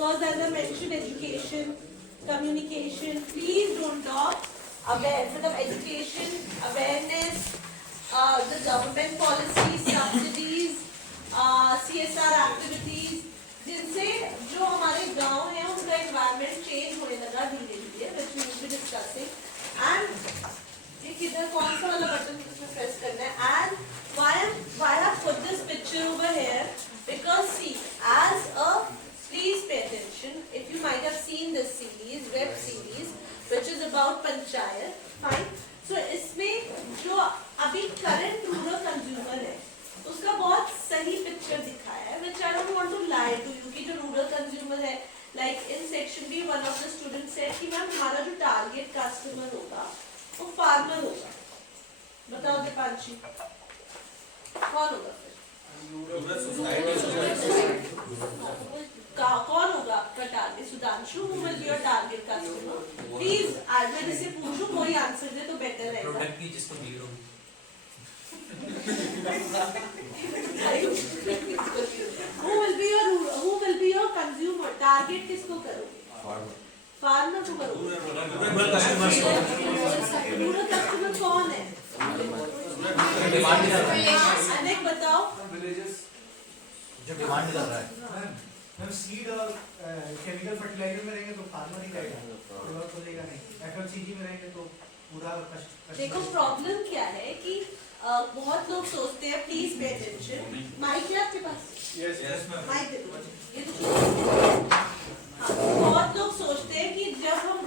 because as I mentioned, education, communication, please don't talk. Education, awareness, the government policies, subsidies, CSR activities, जिनसे जो हमारे गांव है उनका environment change होने लगा धीरे धीरे, which we will be discussing. And ये किधर कौन सा वाला बटन इसमें press करना है? And why I have put this picture over here? Because see, please pay attention. If you might have seen this series, web series, which is about Panchayat, fine. So इसमें जो अभी current rural consumer है, उसका बहुत सही picture दिखाया है, which I don't want to lie to you कि जो rural consumer है, like in section B, one of the students said कि मैम हमारा जो target customer होगा, वो farmer होगा. बताओ दीपांशी, कौन होगा फिर? कौन होगा आपका target? Sudhanshu, who will be your target customer? Please, आज मैं जिसे पूछूं कोई आंसर दे तो बेटर रहेगा. प्रोडक्ट की जिसको नीड हो. Who will be your consumer? Target किसको करोगे? फार्मर को करोगे. रूरल कस्टमर कौन है? अनेक बताओ. जो डिमांड कर रहा है. हम सीड और केमिकल फर्टिलाइजर में रहेंगे तो फार्मर ही रहेगा, डेवलप हो जाएगा नहीं. एफएमसीजी में रहेंगे तो पूरा देखो प्रॉब्लम क्या है कि बहुत लोग सोचते हैं, प्लीज पे अटेंशन. माइक है आपके पास? Yes ma'am. माइक दे दो. ये तो बहुत लोग सोचते हैं कि जब हम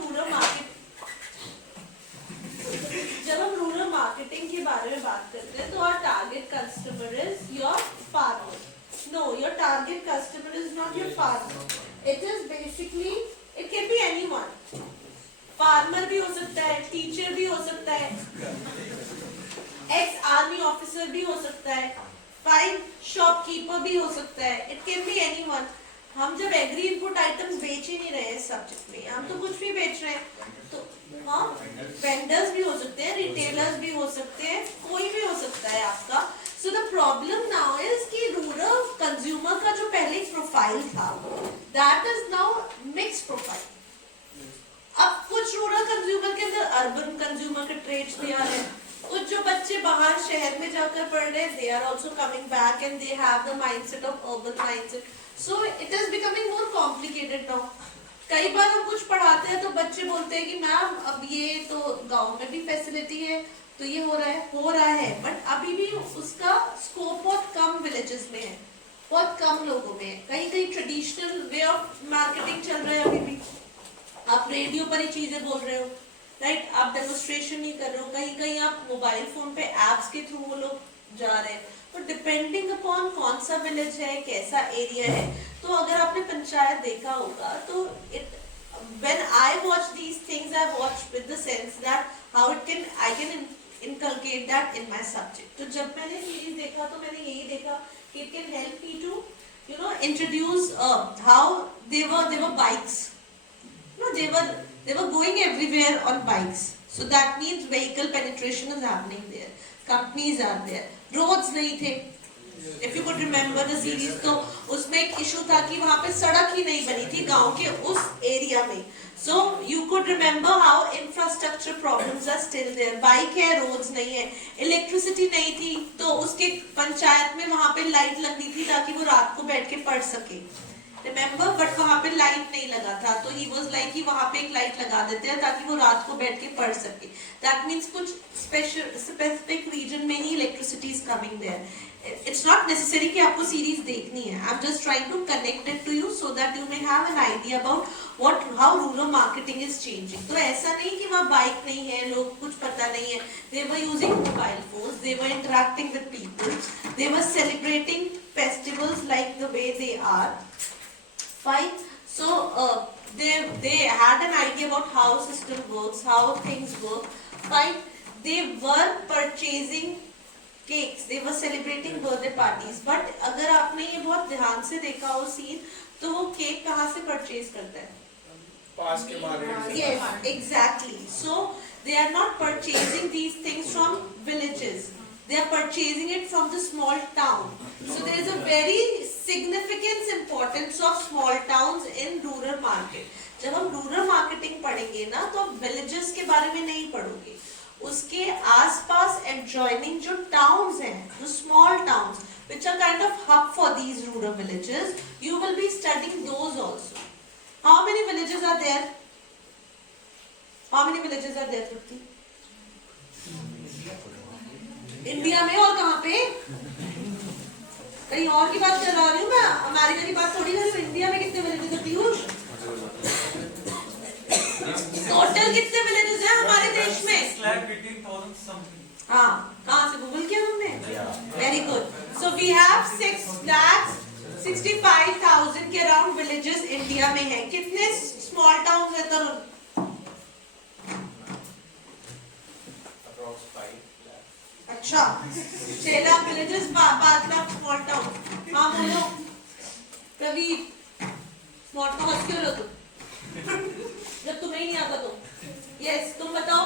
रूरल मार्केटिंग के बारे में बात करते हैं तो our target customer is your farmer. No, your target customer is not your farmer. It is basically, it can be anyone. Farmer भी हो सकता है, teacher भी हो सकता है, ex-army officer भी हो सकता है, fine shopkeeper भी हो सकता है. It can be anyone. हम जब एग्री इनपुट आइटम्स बेच ही नहीं रहे हैं सब्जेक्ट में, हम तो कुछ भी बेच रहे हैं. तो हाँ, वेंडर्स भी हो सकते हैं, रिटेलर्स भी हो सकते हैं, कोई भी हो सकता है आपका. So the problem now is कि रूरल कंज्यूमर का जो पहले प्रोफाइल था, that is now mix profile. अब कुछ रूरल कंज्यूमर के अंदर अर्बन कंज्यूमर के ट्रेड्स भी आ रहे हैं. कुछ जो बच्चे बाहर शहर में जाकर पढ़ रहे हैं, they are also coming back and they have the mindset of urban mindset. So it is becoming more complicated now. कई बार हम कुछ पढ़ाते हैं तो बच्चे बोलते हैं कि मैम अब ये तो गांव में भी फैसिलिटी है तो ये हो रहा है, बट अभी भी उसका स्कोप बहुत कम विलेजेस में है, बहुत कम लोगों में है. कहीं कहीं ट्रेडिशनल वे ऑफ मार्केटिंग चल रहा है अभी भी. आप रेडियो पर ही चीजें बोल रहे हो, राइट? आप डेमोन्स्ट्रेशन नहीं कर रहे हो. कहीं कहीं आप मोबाइल फोन पे एप्स के थ्रू वो लोग जा रहे हैं. तो डिपेंडिंग अपॉन कौन सा विलेज है, कैसा एरिया है. तो अगर आपने पंचायत देखा होगा तो when I watch these things, I watch with the sense that how I can inculcate that in my subject. तो जब मैंने सीरीज देखा तो मैंने यही देखा कि it can help me to introduce how they were bikes. They were going everywhere on bikes. So that means vehicle penetration is happening there. Companies are there. Roads नहीं थे. If you could remember the series, तो उसमें एक issue था कि वहाँ पे सड़क ही नहीं बनी थी गांव के उस एरिया में. So you could remember how infrastructure problems are still there. Bike है, रोड्स नहीं है, इलेक्ट्रिसिटी नहीं थी, तो उसके पंचायत में वहाँ पे लाइट लगनी थी ताकि वो रात को बैठ के पढ़ सके. Remember, बट वहाँ पे लाइट नहीं लगा था, तो he was like कि वहाँ पे एक लाइट लगा देते हैं ताकि वो रात को बैठ के पढ़ सके. That means कुछ specific region में ही electricity is coming there. It's not necessary कि आपको सीरीज देखनी है. I'm just trying to connect it to you so that you may have an idea about how rural marketing is changing. तो ऐसा नहीं कि वहाँ बाइक नहीं है, लोग कुछ पता नहीं है. They were using mobile phones. They were interacting with people. They were celebrating festivals like the way they are. Fine. So they had an idea about how system works, how things work. Fine. They were purchasing cakes. They were celebrating birthday parties. But अगर आपने ये बहुत ध्यान से देखा हो scene, तो वो केक कहाँ से परचेज करता है? पास के market. Yes, exactly. So they are not purchasing these things from villages. they are purchasing it from the small town. So there is a very significant importance of small towns in rural market. जब हम rural marketing पढ़ेंगे ना तो आप villages के बारे में नहीं पढ़ोगे, उसके आसपास एडजॉइनिंग जो टाउन्स हैं, जो small towns which are kind of hub for these rural villages, you will be studying those also. How many villages are there? How many villages are there, Trupti? India में और कहाँ पे? कहीं और की बात कर रहा हूँ मैं, अमेरिका की बात थोड़ी कर रही हूँ। इंडिया में कितने विलेजेस हैं पीयूष? टोटल कितने विलेजेस हैं हमारे देश में? हाँ, कहाँ से गूगल किया हमने? Very good. So we have 6,65,000 के अराउंड विलेजेस इंडिया में हैं. कितने स्मॉल टाउन है तरुण? अच्छा, 6 lakh villages, 5 lakh small town. हाँ बोलो प्रवीण, स्मॉल टाउन हंस क्यों रहे हो तुम? जब तुम्हें ही नहीं आता तो. यस, तुम बताओ.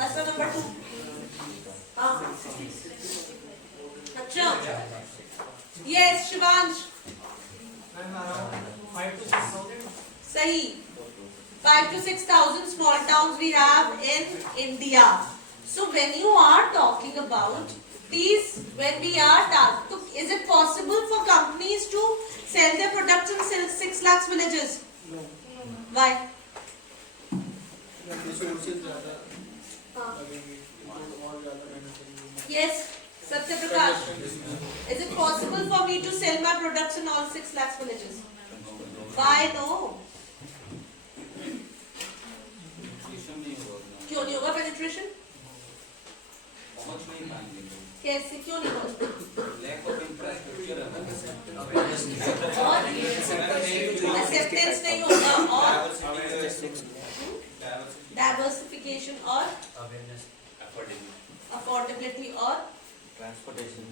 Answer number 2. हाँ, अच्छा. यस शिवांश, सही. 5 to 6,000 small towns we have in India. So when you are talking about these, when we are talking, is it possible for companies to sell their products in 6 lakhs villages? No. Why? Yes, Satya Prakash. Is it possible for me to sell my products in all 6 lakhs villages? Why no? क्यों नहीं होगा penetration? कैसे क्यों नहीं होगा? Acceptance नहीं होगा और diversification और affordability और transportation.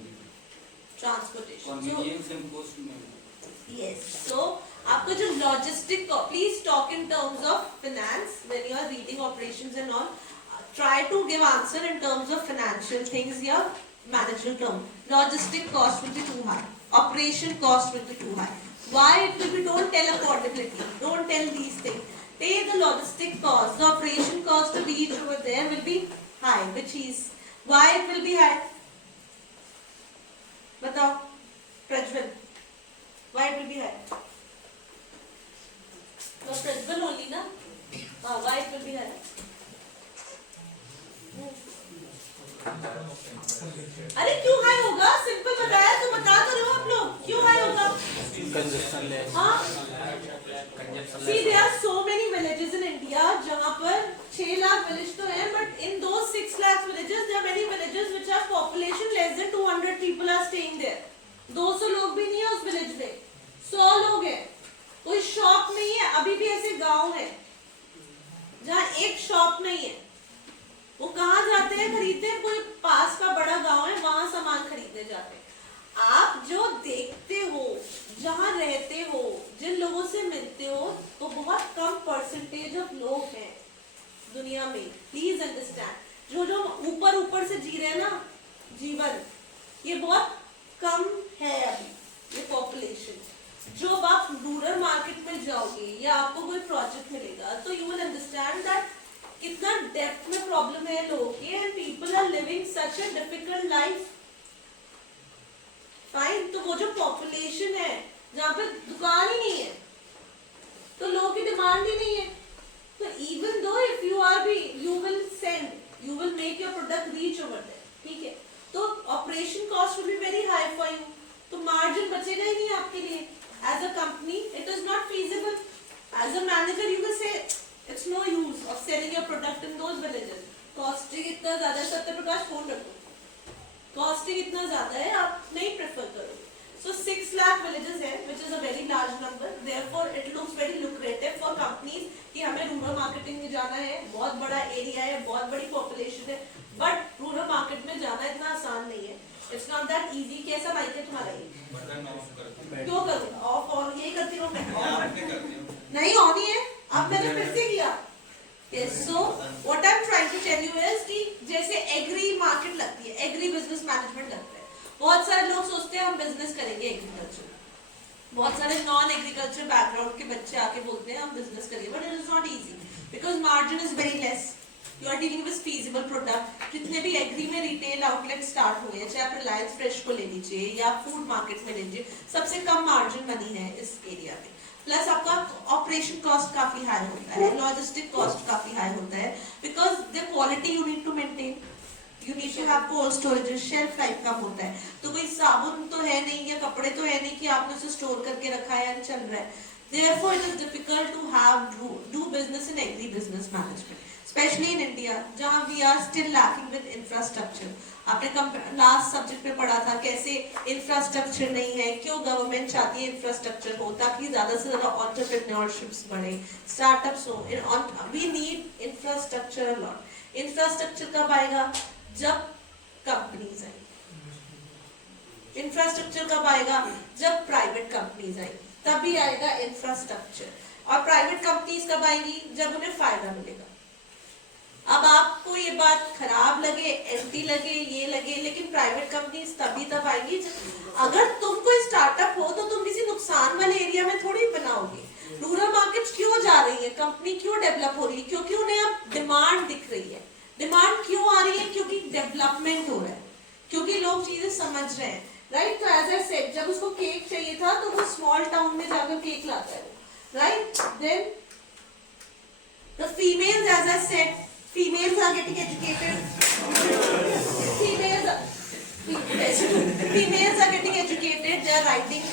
Yes. So आपका जो logistic, please talk in terms of finance when you are reading operations and all. Try to give answer in terms of financial things या managerial term. Logistic cost will be too high. Operation cost will be too high. Why it will be? Don't tell affordability. Don't tell these things. Say the logistic cost, the operation cost to reach over there will be high. Which is why it will be high? बताओ Prajwal. Why it will be high? No, Prajwal only na. Why it will be high? अरे क्यों high होगा? Simple बताया तो बता तो रहे हो आप लोग. क्यों हाई होगा? हाँ. See, there are so many villages in India जहाँ पर 6 लाख विलेज तो हैं, but in those 6 lakh villages there are many villages which have population less than 200 people are staying there. 200 लोग भी नहीं है उस विलेज में, 100 लोग हैं. कोई शॉप नहीं है. अभी भी ऐसे गांव है जहाँ एक शॉप नहीं है. वो कहाँ जाते हैं खरीदते हैं? कोई पास का बड़ा गांव है वहां सामान खरीदने जाते हैं. आप जो देखते हो, जहाँ रहते हो, जिन लोगों से मिलते हो, तो बहुत कम परसेंटेज ऑफ लोग हैं दुनिया में. Please understand. जो ऊपर ऊपर से जी रहे हैं ना जीवन, ये बहुत कम है अभी ये पॉपुलेशन. जब आप रूरल मार्केट में जाओगे या आपको कोई प्रोजेक्ट मिलेगा तो यू विल अंडरस्टैंड दैट कितना डेप्थ में प्रॉब्लम है लोगों के, and people are living such a difficult life. Fine. तो वो जो पॉपुलेशन है जहाँ पे दुकान ही नहीं है तो लोगों की डिमांड ही नहीं है. तो even though if you are be, you will send, you will make your product reach over there. ठीक है. तो operation cost will be very high for you. तो मार्जिन बचेगा ही नहीं आपके लिए. As a company, it is not feasible. As a manager, you will say it's no use of selling your product in those villages. Costing इतना ज़्यादा है. Satya Prakash phone रखो. Costing इतना ज़्यादा है, आप नहीं prefer करोगे. So 6 lakh villages है, which is a very large number. Therefore, it looks very lucrative for companies कि हमें rural marketing में जाना है. बहुत बड़ा area है, बहुत बड़ी population है. But rural market में जाना इतना आसान नहीं है. It's not that easy. कैसा बाइक है तुम्हारा ये? क्यों करूँ? ऑफ ऑन यही करती रहूँ मैं. नहीं ऑन ही है. अब मैंने फिर से किया. Yes. So what I'm trying to tell you is कि जैसे एग्री मार्केट लगती है, एग्री बिजनेस मैनेजमेंट बड़े नॉन एग्रीकल्चर बैकग्राउंड के बच्चे आके बोलते हैं हम बिजनेस करिए, but it is not easy because margin is very less. You are dealing with feasible product. जितने भी एग्री में रिटेल आउटलेट स्टार्ट हुए हैं, चाहे आप रिलायंस फ्रेश को ले लीजिए या फूड मार्केट में लीजिए, सबसे कम मार्जिन बनी है इस एरिया में. प्लस आपका ऑपरेशन कॉस्ट काफी हाई होता है, लॉजिस्टिक कॉस्ट काफी हाई होता है, because the quality you need to maintain. You need to have cold storage, shelf life कम होता है. तो कोई साबुन तो है नहीं या कपड़े तो है नहीं कि आपने उसे स्टोर करके रखा है और चल रहा है. Therefore, it is difficult to do business in agri business management, especially in India, जहाँ we are still lacking with infrastructure. आपने लास्ट सब्जेक्ट में पढ़ा था कैसे इंफ्रास्ट्रक्चर नहीं है, क्यों गवर्नमेंट चाहती है इंफ्रास्ट्रक्चर हो ताकि ज्यादा से ज्यादा एंटरप्रेन्योरशिप्स बढ़े, स्टार्टअप्स हो. We need infrastructure a lot. Infrastructure कब आएगा? जब कंपनीज आएंगी. इंफ्रास्ट्रक्चर कब आएगा? जब प्राइवेट कंपनीज आएंगी, तभी आएगा इंफ्रास्ट्रक्चर. और प्राइवेट कंपनीज कब आएंगी? जब उन्हें फायदा मिलेगा. अब आपको ये बात खराब लगे, एंटी लगे, ये लगे, लेकिन प्राइवेट कंपनीज तभी तब आएंगी अगर तुम कोई स्टार्टअप हो तो तुम किसी नुकसान वाले एरिया में थोड़ी बनाओगे. रूरल मार्केट्स क्यों जा रही है, कंपनी क्यों डेवलप हो रही है? क्योंकि उन्हें अब डिमांड दिख रही है. डिमांड क्यों आ रही है? क्योंकि डेवलपमेंट हो रहा है, क्योंकि लोग चीजें समझ रहे हैं. राइट. तो एज आई सेड, जब उसको केक चाहिए था तो वो स्मॉल टाउन में जाकर केक लाता है. Right. Then the females, as I said, females are getting educated. Females are getting educated. They are writing,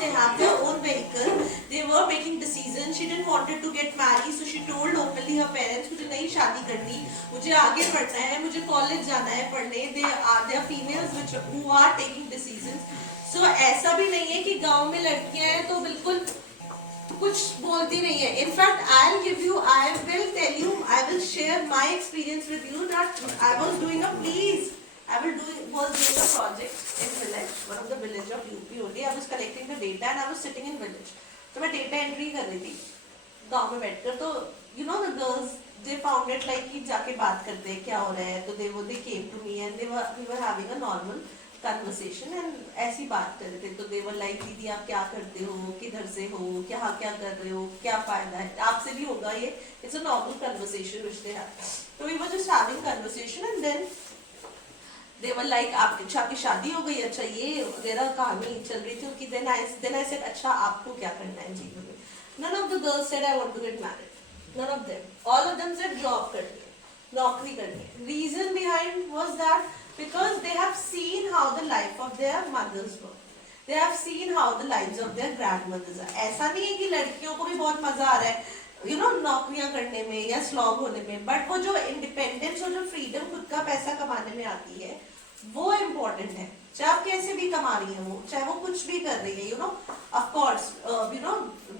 they have their own vehicle. They were making decisions. She didn't wanted to get married, so she told openly her parents, मुझे नहीं शादी करनी, मुझे आगे पढ़ना है, मुझे college जाना है पढ़ने. They are females who are taking decisions. So ऐसा भी नहीं है कि गांव में लड़कियां हैं तो बिल्कुल कुछ बोलती नहीं है. In fact I will share my experience with you that I was doing a project in village, one of the village of UP only. I was collecting the data and I was sitting in village. तो मैं data entry कर रही थी गांव में बैठकर. तो the girls, they found it like कि जाके बात करते हैं क्या हो रहा है. तो they came to me and we were having a normal conversation and ऐसी बात कर रहे थे. तो they were like, दीदी आप क्या करते हो, किधर से हो, क्या कर रहे हो, क्या फायदा है, आपसे भी होगा ये. It's a normal conversation which they have. So we were just having conversation and then they were like, आपकी शादी हो गई, अच्छा ये वगैरह कहानी चल रही थी उनकी. then I said, अच्छा आपको क्या करना है जीवन में? None of the girls said I want to get married. None of them. All of them said job करनी है, नौकरी करनी है. Reason behind was that because they have seen how the life of their mothers were. They have seen how the lives of their grandmothers are. ऐसा नहीं है कि लड़कियों को भी बहुत मजा आ रहा है नौकरियां करने में या स्लॉग होने में, बट वो जो इंडिपेंडेंस और जो फ्रीडम खुद का पैसा कमाने में आती है वो इम्पोर्टेंट है. चाहे आप कैसे भी कमा रही है, वो चाहे वो कुछ भी कर रही है, of course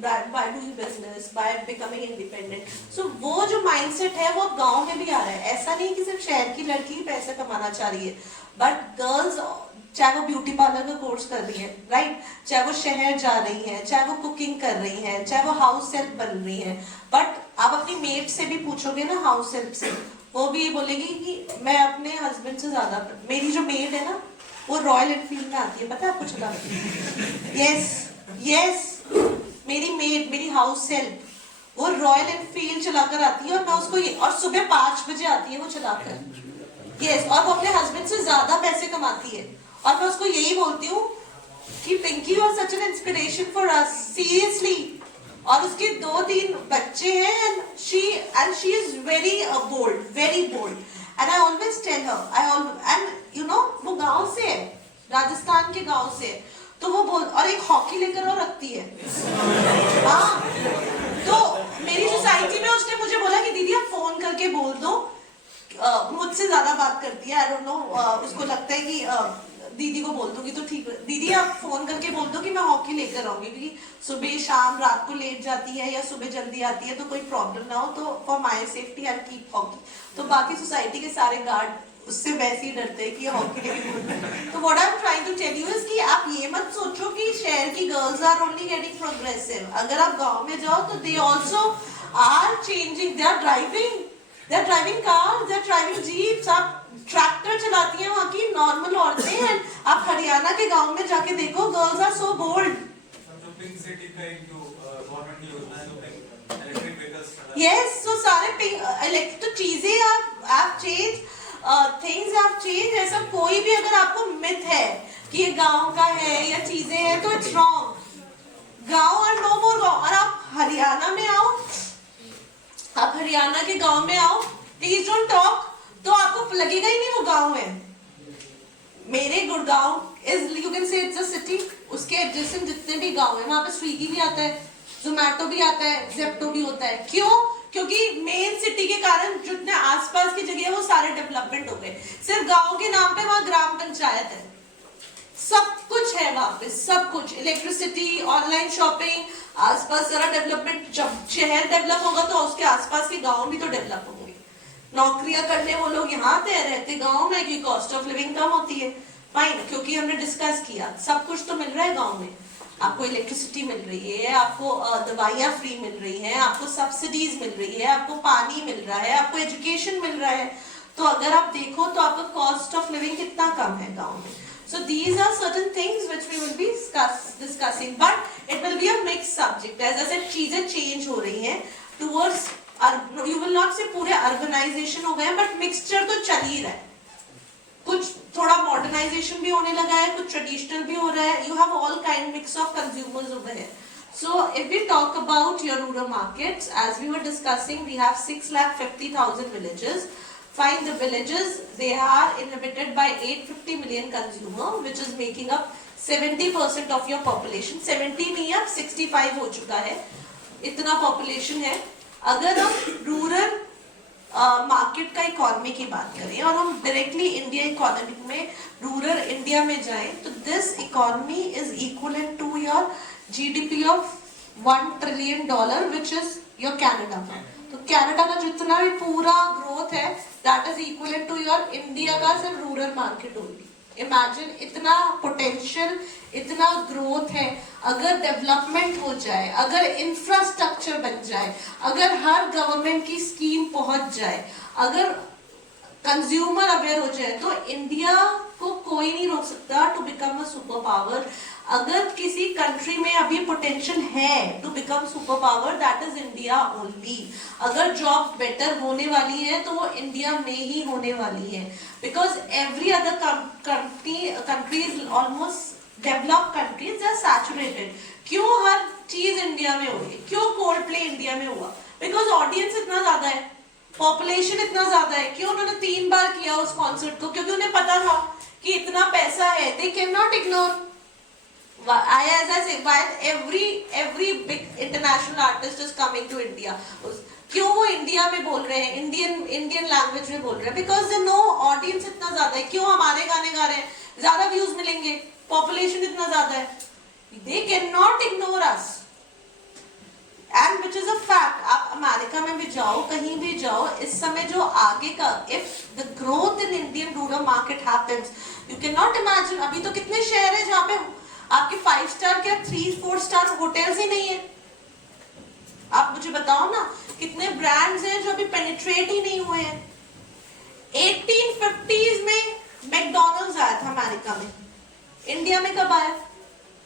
by doing business, by becoming independent. So वो जो माइंडसेट है वो गांव में भी आ रहा है. ऐसा नहीं कि सिर्फ शहर की लड़की ही पैसा कमाना चाह रही है, बट गर्ल्स, चाहे वो ब्यूटी पार्लर का कोर्स कर रही है, राइट, चाहे वो शहर जा रही है, चाहे वो कुकिंग कर रही है, चाहे वो हाउस हेल्प बन रही है. बट आप अपनी मेट से भी पूछोगे ना हाउस हेल्प से, वो भी ये बोलेगी कि मैं अपने हस्बैंड से ज्यादा, मेरी जो मेड है ना वो रॉयल एनफील्ड में आती है, पता है आपको चला? यस, मेरी मेड, मेरी हाउस हेल्प, वो रॉयल एनफील्ड चलाकर आती है और मैं उसको और सुबह 5 बजे आती है वो चलाकर. यस, और वो अपने हस्बैंड से ज्यादा पैसे कमाती है. और मैं उसको यही बोलती हूँ कि Pinky you are such an inspiration for us, seriously. और उसके 2-3 बच्चे हैं and she is very bold. And I always tell her, वो गांव से है, राजस्थान के गांव से है, तो वो और एक हॉकी लेकर वो रखती है. हाँ, तो मेरी सोसाइटी में उसने मुझे बोला कि दीदी आप फोन करके बोल दो, मुझसे ज्यादा बात करती है, आई डोंट नो, उसको लगता है कि दीदी को बोल दूंगी तो ठीक है. दीदी आप फोन करके बोल दो कि मैं हॉकी लेकर आऊंगी, क्योंकि सुबह शाम रात को लेट जाती है या सुबह जल्दी आती है तो कोई प्रॉब्लम ना हो, तो for my safety I keep hockey. तो बाकी सोसाइटी के सारे गार्ड उससे वैसे ही डरते हैं कि हॉकी लेके बोल रहे हैं. तो what I am trying to tell you is कि आप ये मत सोचो कि शहर की girls are only getting progressive. अगर आप गाँव में जाओ तो they also are changing. They are driving car, they are driving jeeps. आप ट्रैक्टर चलाती हैं वहाँ की नॉर्मल औरतें हैं. आप हरियाणा के गांव में जाके देखो, girls are so bold. Pink city का एक जो गवर्नमेंट की योजना है जो pink electric vehicles yes, so सारे इलेक्ट्रिक तो चीजें आप चेंज, थिंग्स हैव चेंज। ऐसा कोई भी अगर आपको मिथ है कि ये गांव का है या चीजें हैं तो इट्स रॉन्ग। गांव और नो मोर गांव। और आप हरियाणा में आओ, आप हरियाणा के गांव में आओ, प्लीज डोंट टॉक, तो आपको लगेगा ही नहीं वो गांव है। मेरे Gurgaon is, you can say it's a city, उसके एडजेसेंट जितने भी गांव है वहां पे स्विगी भी आता है, जोमेटो भी आता है, जेप्टो भी होता है। क्यों? क्योंकि मेन सिटी के कारण जितने आसपास की जगह है वो सारे डेवलपमेंट हो गए। सिर्फ गांव के नाम पे वहां ग्राम पंचायत है, सब कुछ है वहां पे, सब कुछ, इलेक्ट्रिसिटी, ऑनलाइन शॉपिंग, आसपास सारा डेवलपमेंट। जब शहर डेवलप होगा तो उसके आसपास के गांव भी तो डेवलप होंगे। नौकरियां करने वो लोग यहाँ आते रहते गांव में क्योंकि कॉस्ट ऑफ लिविंग कम होती है। फाइन, क्योंकि हमने डिस्कस किया सब कुछ तो मिल रहा है गांव में। आपको इलेक्ट्रिसिटी मिल रही है, आपको दवाइयाँ फ्री मिल रही हैं, आपको सब्सिडीज मिल रही है, आपको पानी मिल रहा है, आपको एजुकेशन मिल रहा है। तो अगर आप देखो तो आपका कॉस्ट ऑफ लिविंग कितना कम है गांव में। So these are certain things which we will be discussing, but it will be a mixed subject. As I said, चीजें change हो रही हैं towards, you will not say पूरे urbanization हो गए, but mixture तो चल ही रहा है। कुछ थोड़ा modernization भी होने लगा है, कुछ traditional भी हो रहा है। You have all kind mix of consumers over here. So if we talk about your rural markets, as we were discussing, we have 6,50,000 villages. Find the villages, they are inhabited by 850 million consumer, which is making up 70% of your population. 70 में अब 65 हो चुका है, इतना population है। अगर हम rural market का इकोनॉमी की बात करें और हम डायरेक्टली इंडिया इकोनॉमी में रूरल इंडिया में जाएं तो this economy is equivalent to your GDP of $1 trillion, which is your Canada. तो कनाडा का जितना भी पूरा ग्रोथ है that is equal to your India का सिर्फ रूरल मार्केट होगी। इमेजिन, इतना पोटेंशियल, इतना ग्रोथ है। अगर डेवलपमेंट हो जाए, अगर इंफ्रास्ट्रक्चर बन जाए, अगर हर गवर्नमेंट की स्कीम पहुंच जाए, अगर कंज्यूमर अवेयर हो जाए तो इंडिया को कोई नहीं रोक सकता to become a super power. अगर किसी कंट्री में अभी पोटेंशियल है to become super power, that is India only. अगर जॉब बेटर होने वाली है तो वो इंडिया में ही होने वाली है, because every other countries, almost developed countries are saturated. क्यों हर चीज इंडिया में हो रही है? क्यों कोल्ड प्ले इंडिया में हुआ? बिकॉज ऑडियंस इतना ज्यादा है, पॉपुलेशन इतना ज्यादा है। क्यों उन्होंने 3 बार किया उस कॉन्सर्ट को? क्योंकि उन्हें पता था कि इतना पैसा है, दे can not ignore. As I say, while every big international artist is coming to India, क्यों वो इंडिया में बोल रहे हैं, इंडियन लैंग्वेज में बोल रहे हैं? बिकॉज दे नो ऑडियंस इतना ज्यादा है। क्यों हमारे गाने गा रहे हैं? ज्यादा व्यूज मिलेंगे, पॉपुलेशन इतना ज्यादा है। दे can not ignore us, and which is a fact. आप अमेरिका में भी जाओ, कहीं भी जाओ, इस समय जो आगे का, if the growth in Indian rural market happens, you can not imagine. अभी तो कितने शहर है जहाँ पे आपके 5 स्टार क्या 3-4 स्टार होटल्स ही नहीं है। आप मुझे बताओ ना, कितने ब्रांड्स हैं जो अभी पेनिट्रेट ही नहीं हुए हैं। 1850s में मैकडॉनल्ड्स आया था अमेरिका में, इंडिया में कब आया?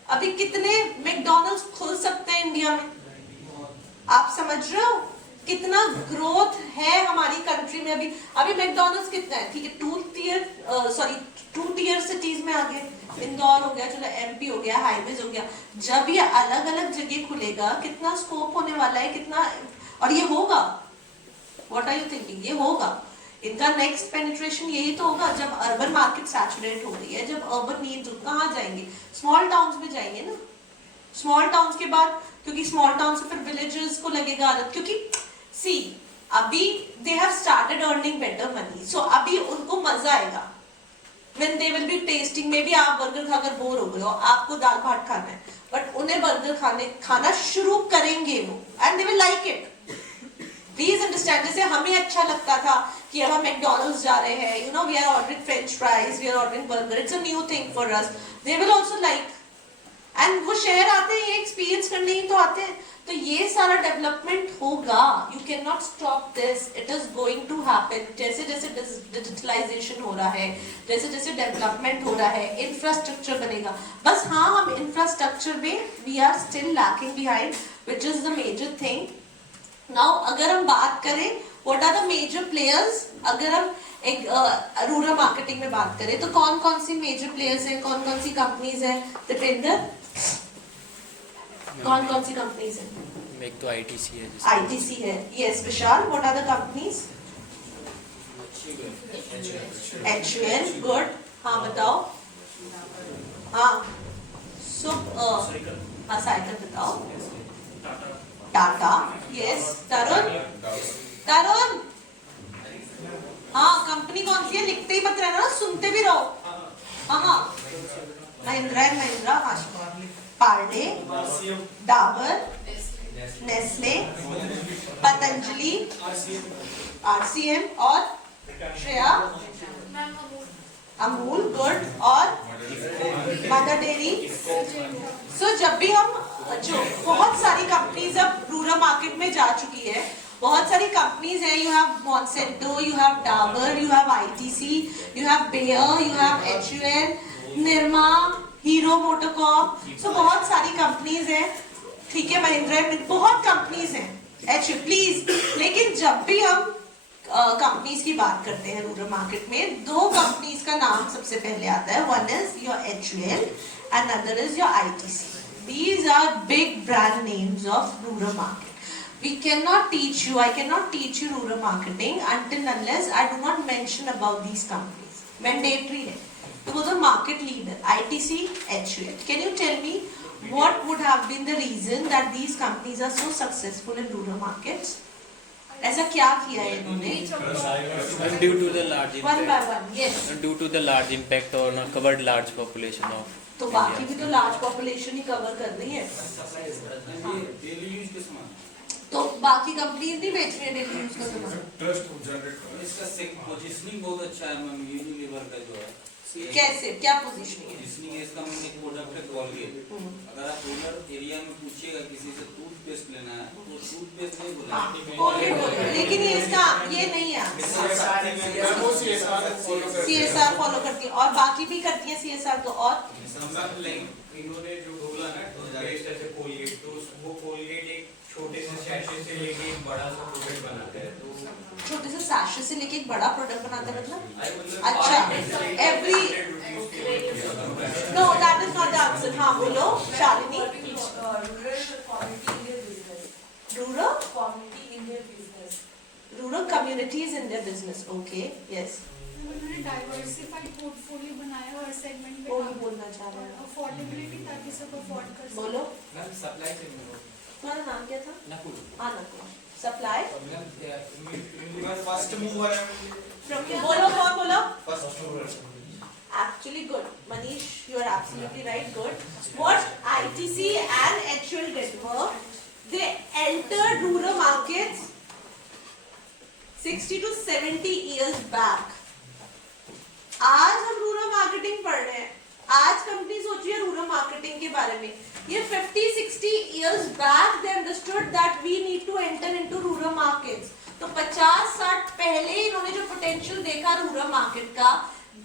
अभी कितने मैकडॉनल्ड्स खुल सकते हैं इंडिया में? आप समझ रहे हो कितना ग्रोथ है हमारी कंट्री में? अभी मैकडॉनल्ड्स कितना है? ठीक है, 2 टियर सिटीज में आ गए, इंदौर हो गया, चलो एमपी हो गया, हाईवेज हो गया। जब ये अलग अलग जगह खुलेगा, कितना स्कोप होने वाला है, कितना, और ये होगा। What are you thinking? ये होगा, इनका नेक्स्ट पेनिट्रेशन यही तो होगा जब अर्बन मार्केट सैचुरेट हो रही है, जब अर्बन नीड्स कहाँ जाएंगे? स्मॉल टाउन्स में जाएंगे ना। स्मॉल टाउन्स के बाद, क्योंकि स्मॉल टाउन से फिर विलेजेस को लगेगा आदत, क्योंकि सी अभी they have started earning better money, so अभी उनको मजा आएगा when they will be tasting। May be आप बर्गर खाकर बोर हो गए हो, आपको दाल भात खाना है, बट उन्हें बर्गर खाना शुरू करेंगे वो, and they will like it. Please understand, जैसे हमें अच्छा लगता था कि अब हम मैकडॉनल्ड्स जा रहे हैं, you know, we are ordering French fries, we are ordering burger, it's a new thing for us, they will also like. And वो शहर आते हैं ये एक्सपीरियंस करने ही तो आते हैं। तो ये सारा डेवलपमेंट होगा, you can not stop this, it is going to happen. जैसे जैसे डिजिटलाइजेशन हो रहा है, जैसे जैसे डेवलपमेंट हो रहा है, इंफ्रास्ट्रक्चर बनेगा। बस हाँ, हम इंफ्रास्ट्रक्चर में we are still lacking behind, which is the major thing. Now अगर हम बात करें what are the major players, अगर हम एक रूरल मार्केटिंग में बात करें तो कौन कौन सी मेजर प्लेयर्स हैं, कौन कौन सी कंपनीज हैं? दीपेंद्र, कौन कौन सी कंपनीज हैं? एक तो आईटीसी है, आईटीसी है, yes. Vishal, what are the companies? HUL, good. हाँ बताओ। हाँ हाँ साइकिल बताओ। टाटा, यस। तरुण, तरुण, हाँ कंपनी कौन सी है? लिखते ही मत रहना ना, सुनते भी रहो। हाँ, Mahindra and Mahindra, Parle, Dabur, Nestle, Patanjali, RCM और श्रेया, अमूल, गुड। और मदर डेयरी। सो जब भी हम, जो बहुत सारी कंपनीज अब रूरल मार्केट में जा चुकी है, बहुत सारी कंपनीज हैं। You have Monsanto, you have Dabur, you have ITC, you have Bayer, you have HUL, Nirma, Hero MotoCorp. So बहुत सारी कंपनीज हैं, ठीक है, महिंद्रा, बहुत कंपनीज हैं। प्लीज, लेकिन जब भी हम कंपनीज की बात करते हैं रूरल मार्केट में, दो कंपनीज का नाम सबसे पहले आता है। One is your HUL and other is your ITC. These are big brand names of rural market. We cannot teach you, I cannot teach you rural marketing until unless I do not mention about these companies. Mandatory है. तो वो तो market leader, ITC, HUL. Can you tell me what would have been the reason that these companies are so successful in rural markets? ऐसा क्या किया है इन्होंने? Due to the large One by one, yes. Due to the large impact और covered large population of. तो बाकी भी तो लार्ज पॉपुलेशन ही कवर कर रही है। तो बाकी कंपनीज नहीं बेच रही है डेली यूज का सामान। इसका पोजीशनिंग बहुत अच्छा है मैम, यूनिलीवर का जो है। कैसे, क्या पोजीशनिंग है? पोजीशनिंग है इसका, मैम एक प्रोडक्ट है कोलगेट। अगर आप रूरल एरिया में पूछिएगा किसी से टूथपेस्ट लेना है तो टूथपेस्ट नहीं बोलेगा, कोलगेट बोलते हैं, लेकिन ये इसका ये नहीं है। CSR फॉलो करती है और बाकी भी करती है CSR तो। और इन्होंने जो बोला ना टूथपेस्ट ऐसे कोलगेट, तो वो कोलगेट एक छोटे से सैशे से लेके एक बड़ा सा प्रोडक्ट बनाते हैं। तो छोटे से सैशे से लेके एक बड़ा प्रोडक्ट बनाते हैं मतलब? अच्छा, every know that is not the answer. हाँ बोलो Shalini. Rural communities in their business, okay, yes. उन्होंने डाइवर्सिफाइड पोर्टफोलियो बनाया हर सेगमेंट में। वो भी बोलना चाह रहे हैं, अफोर्डेबिलिटी ताकि सब अफोर्ड कर सकें। बोलो। मैम सप्लाई चेन में तुम्हारा नाम क्या था? नकुल। हाँ नकुल। सप्लाई फर्स्ट मूवर है। बोलो, कौन बोलो? First mover. Actually good, Manish, you are absolutely right. Good. What ITC and HUL did were they entered rural markets 60 to 70 years back. आज हम रूरल मार्केटिंग पढ़ रहे हैं, आज कंपनी सोचिए रूरल मार्केटिंग के बारे में। ये 50-60 years back they understood that we need to enter into rural markets. तो 50-60 पहले इन्होंने जो पोटेंशियल देखा रूरल मार्केट का,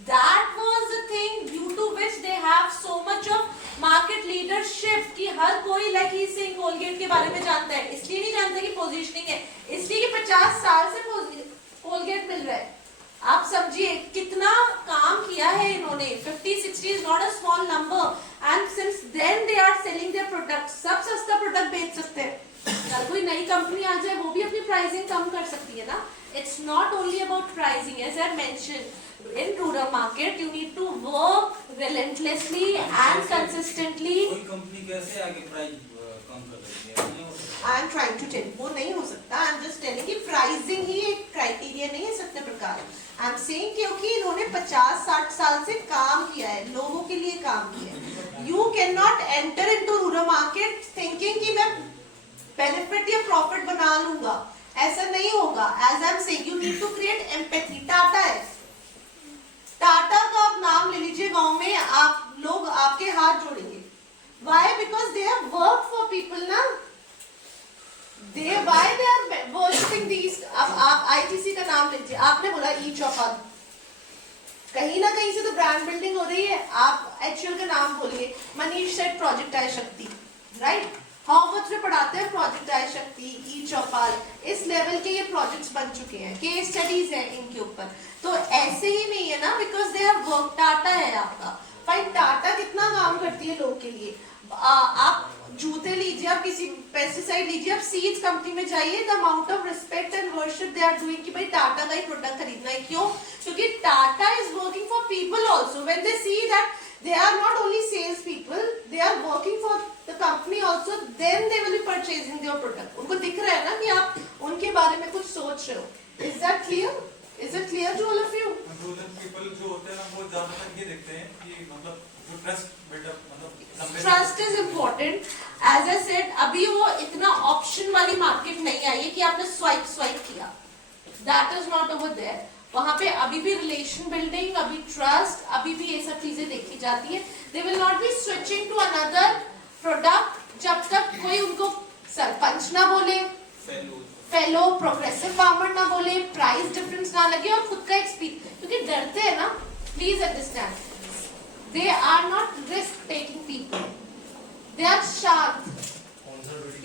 that was the thing due to which they have so much of market leadership कि हर कोई like he saying कोलगेट के बारे में जानता है। इसलिए नहीं जानता कि पोजीशनिंग है, इसलिए कि 50 साल से कोलगेट मिल रहा है। आप समझिए कितना काम किया है इन्होंने। 50-60 is not a small number and since then they are selling their products. सब सस्ता प्रोडक्ट बेच सकते हैं, अगर कोई नई कंपनी आ जाए वो भी अपनी प्राइसिंग कम कर सकती है ना। It's not only about pricing, as I mentioned. In rural market, you need to work relentlessly and consistently. कोई कंपनी कैसे आगे प्राइस कम कर सकती है? I am trying to tell, वो नहीं हो सकता। I am just telling कि pricing ही एक क्राइटेरिया नहीं है सत्य प्रकार। I am saying क्योंकि इन्होंने 50-60 साल से काम किया है, लोगों के लिए काम किया है। You cannot enter into rural market thinking कि मैं बेनिफिट या प्रॉफिट बना लूंगा, ऐसा नहीं होगा। As I am saying, you need to create empathy. Tata है, टाटा का आप नाम ले लीजिए, गांव में आप लोग आपके हाथ जोड़ेंगे। Why? Because they have worked for people ना। आपने बोला ई चौपाल, कहीं ना कहीं से तो ब्रांड बिल्डिंग हो रही है। आप HUL का नाम बोलिए, मनीष सेट प्रोजेक्ट आई शक्ति, राइट? हार्वर्ड में पढ़ाते हैं प्रोजेक्ट आई शक्ति, ई चौपाल, इस लेवल के ये प्रोजेक्ट्स बन चुके हैं, केस स्टडीज है इनके ऊपर। तो ऐसे ही नहीं है ना, because they have work. Tata है आपका, फाइन, टाटा कितना काम करती है लोग के लिए। आप जूते लीजिए, आप किसी पेस्टिसाइड लीजिए, आप सीड्स कंपनी में जाइए, the amount of respect and worship they are doing कि भाई टाटा का ही प्रोडक्ट खरीदना है। क्यों? क्योंकि Tata is working for people also. When they see that they are not only sales people, they are working for the company also, then they will be purchasing their product. उनको दिख रहा है ना कि आप उनके बारे में कुछ सोच रहे हो। Is that clear? Is it clear to all of you? Rural people जो होते हैं ना वो ज्यादातर ये देखते हैं कि मतलब जो ट्रस्ट बिल्डअप मतलब trust is important. As I said, अभी वो इतना ऑप्शन वाली मार्केट नहीं आई है कि आपने स्वाइप किया, that is not over there. वहां पे अभी भी रिलेशन बिल्डिंग, अभी ट्रस्ट, अभी भी ये सब चीजें देखी जाती है। They will not be switching to another product जब तक कोई उनको सरपंच ना बोले, फेलो प्रोग्रेसिव फार्मर ना बोले, प्राइस डिफरेंस ना लगे और खुद का एक्सपीरियंस, क्योंकि डरते हैं ना। Please understand, they are not risk taking people, they are शांत,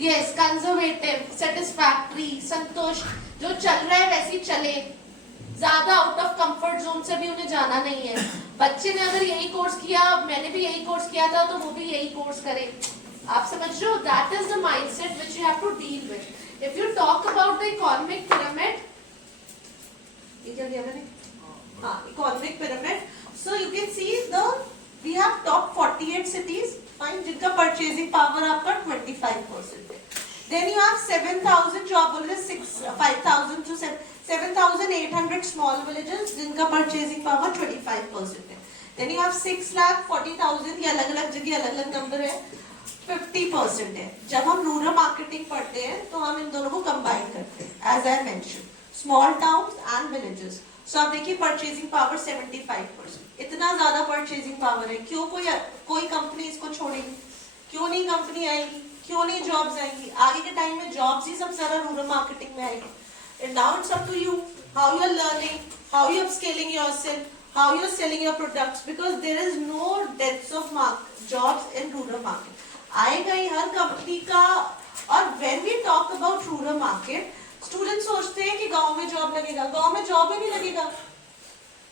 यस, कंजर्वेटिव, सेटिस्फैक्टरी, संतोष, जो चल रहा है वैसे ही चले, ज्यादा आउट ऑफ कंफर्ट जोन से भी उन्हें जाना नहीं है। बच्चे ने अगर यही कोर्स किया, मैंने भी यही कोर्स किया था, तो वो भी यही कोर्स करे। आप समझ रहे हो? That is the mindset which you have to deal with. If you talk about the economic pyramid, ये क्या किया मैंने? हाँ, economic pyramid. So you can see the we have top 48 cities, fine, जिनका परचेजिंग पावर आपका 25% है। Then you have 7000, जो आप बोल रहे हैं 5000 to 7,800 स्मॉल विलेजेस जिनका परचेजिंग पावर 25% है। देन यू हैव 6,40,000, ये अलग अलग जगह अलग अलग नंबर है, 50% है। जब हम रूरल मार्केटिंग पढ़ते हैं तो हम इन दोनों को कंबाइन करते हैं, as I mention, small towns and villages. So आप देखिए परचेजिंग पावर 75%, इतना ज्यादा परचेजिंग पावर है। क्यों कोई कंपनी इसको छोड़ेगी? क्यों नहीं कंपनी आएगी? क्यों नहीं जॉब्स आएंगी? आगे के टाइम में जॉब्स ही सब सारा रूरल मार्केटिंग में आएगी। And now it's up to you, how you are learning, how you are upscaling yourself, how you are selling your products, because there is no depths of jobs in rural market. आएगा ही हर company का। और when we talk about rural market, student सोचते हैं कि गांव में job लगेगा, गांव में जॉब ही नहीं लगेगा।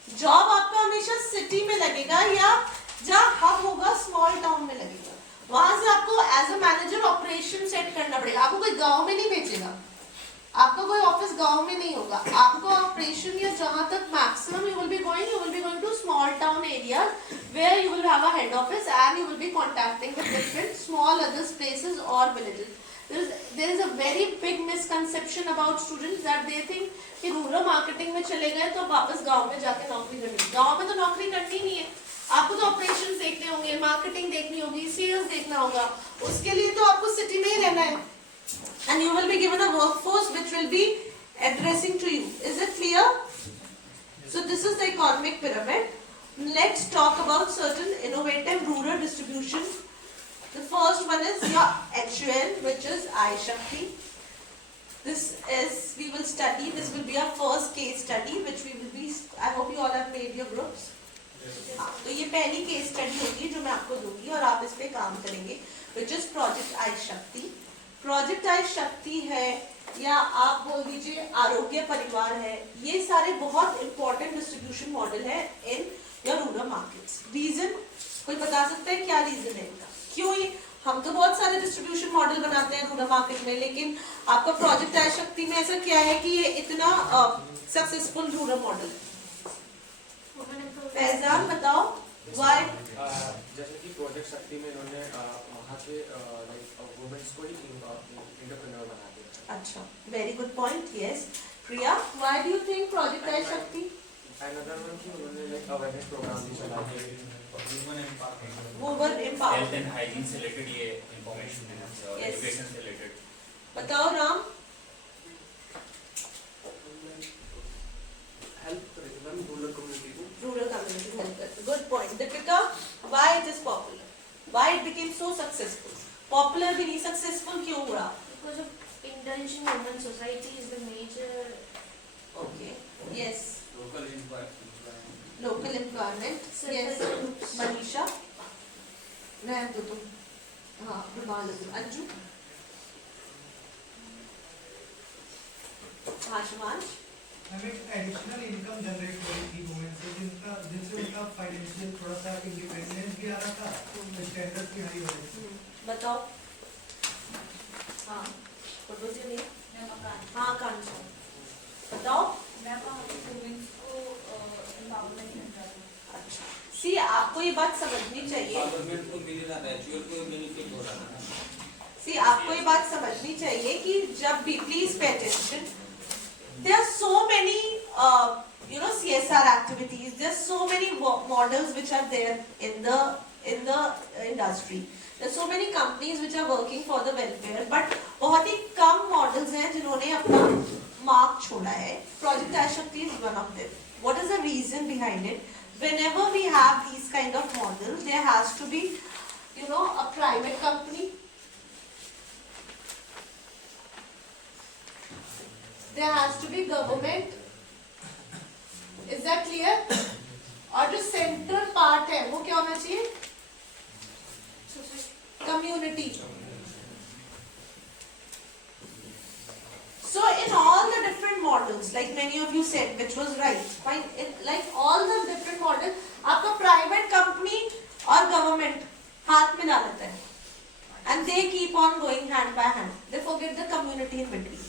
जॉब आपका हमेशा सिटी में लगेगा या जहाँ हब होगा स्मॉल टाउन में लगेगा। वहां से आपको as a manager operation set करना पड़ेगा। आपको कोई गांव में नहीं भेजेगा, आपका कोई ऑफिस गांव में नहीं होगा। आपको ऑपरेशन या जहां तक maximum you will be going to small town areas where you will have a head office and you will be contacting with different small other places और villages. there is a very big misconception about students that they think कि rural marketing में चले गए तो वापस गांव में जाके नौकरी करनी। गांव में तो नौकरी करनी नहीं है, आपको तो ऑपरेशंस देखने होंगे, मार्केटिंग देखनी होगी, सेल्स देखना होगा। उसके लिए तो आपको सिटी में ही रहना है। And you will be given a workforce which will be addressing to you. Is it clear? So this is the economic pyramid. Let's talk about certain innovative rural distribution. The first one is your HUL, which is iShakti. This is, we will study, this will be our first case study, which we will be, I hope you all have made your groups. हाँ, तो ये पहली case study होगी जो मैं आपको दूंगी और आप इस पे काम करेंगे, which is प्रोजेक्ट आई शक्ति। प्रोजेक्ट आई शक्ति है या आप बोल दीजिए आरोग्य परिवार है, ये सारे बहुत इंपॉर्टेंट डिस्ट्रीब्यूशन मॉडल है in your rural markets. Reason कोई बता सकता है क्या रीजन है इनका? क्यों ये हम तो बहुत सारे डिस्ट्रीब्यूशन मॉडल बनाते हैं रूरल मार्केट में, लेकिन आपका प्रोजेक्ट आई शक्ति में ऐसा क्या है कि ये इतना सक्सेसफुल रूरल मॉडल है? फैजान बताओ व्हाई? जैसे कि प्रोजेक्ट शक्ति में इन्होंने वहाँ के वुमेन्स को ही एंटरप्रेन्योर बना दिया। अच्छा, very good point. Yes Priya, why do you think project I Shakti? Another one कि उन्होंने लाइक अवेयरनेस प्रोग्राम भी चलाए, women empowerment, health and hygiene से रिलेटेड ये इंफॉर्मेशन है और एजुकेशन से रिलेटेड। बताओ राम। हेल्प करेगा रूरल कम्युनिटी को, रूरल कम्युनिटी हेल्प करते। Good point. Deepika, why it is popular? Why it became so successful? Popular भी नहीं, सक्सेसफुल क्यों हुआ? Because of indulging women, society is the major Okay. Yes. local employment. Local employment. Yes. Manisha. रहने दो तुम. हाँ, रुमाल दो. अंजू. आशुमाश. हमें एडिशनल इनकम जनरेट हो रही थी वुमेन से जिनसे उनका फाइनेंशियल थोड़ा सा इंडिपेंडेंस भी आ रहा था, स्टैंडर्ड भी हाई हो रही थी. बताओ. हाँ. What was your name? हाँ, कांचा. बताओ. अच्छा. See, आपको ये बात समझनी चाहिए. गवर्नमेंट को मिलेगा नेचुरल को बेनिफिट हो रहा है. See, आपको ये बात समझनी चाहिए कि जब भी please pay attention. There are so many, CSR activities. There are so many models which are there in the industry. There are so many companies which are working for the welfare, but बहुत ही कम models हैं जिन्होंने अपना mark छोड़ा है. Project Ashakti is one of them. What is the reason behind it? Whenever we have these kind of models, there has to be, a private company. There has to be government. Is that clear? और जो central part है वो क्या होना चाहिए? Community. So in all the different models, like many of you said, which was right, fine. Like all the different models, आपका private company और government हाथ मिला लेते हैं, and they keep on going hand by hand. They forget the community in between.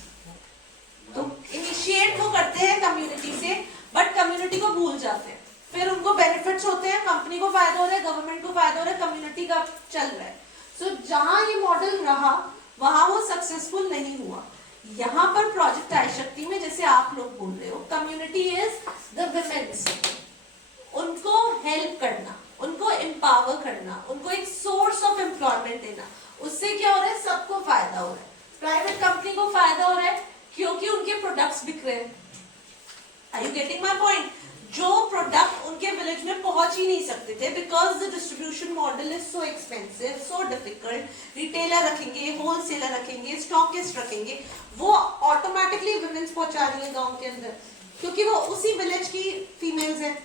तो initiate वो करते हैं कम्युनिटी से, बट कम्युनिटी को भूल जाते हैं. फिर उनको बेनिफिट्स होते हैं, कंपनी को फायदा हो रहा है, गवर्नमेंट को फायदा हो रहा है, कम्युनिटी का चल रहा है. सो जहां ये मॉडल रहा वहां वो सक्सेसफुल नहीं हुआ. यहाँ पर प्रोजेक्ट आयशक्ति में जैसे आप लोग बोल रहे हो, कम्युनिटी इज द विमेन्स. उनको हेल्प करना, उनको एम्पावर करना, उनको एक सोर्स ऑफ एम्प्लॉयमेंट देना, उससे क्या हो रहा है? सबको फायदा हो रहा है. प्राइवेट कंपनी को फायदा हो रहा है क्योंकि उनके प्रोडक्ट्स बिक रहे हैं. Are you getting my point? जो प्रोडक्ट उनके विलेज में पहुंच ही नहीं सकते थे, because the distribution model is so expensive, so difficult. Retailer रखेंगे, होलसेलर रखेंगे, स्टॉकिस्ट रखेंगे, वो ऑटोमेटिकली विमेन्स पहुंचा रही है गांव के अंदर, क्योंकि वो उसी विलेज की फीमेल्स हैं.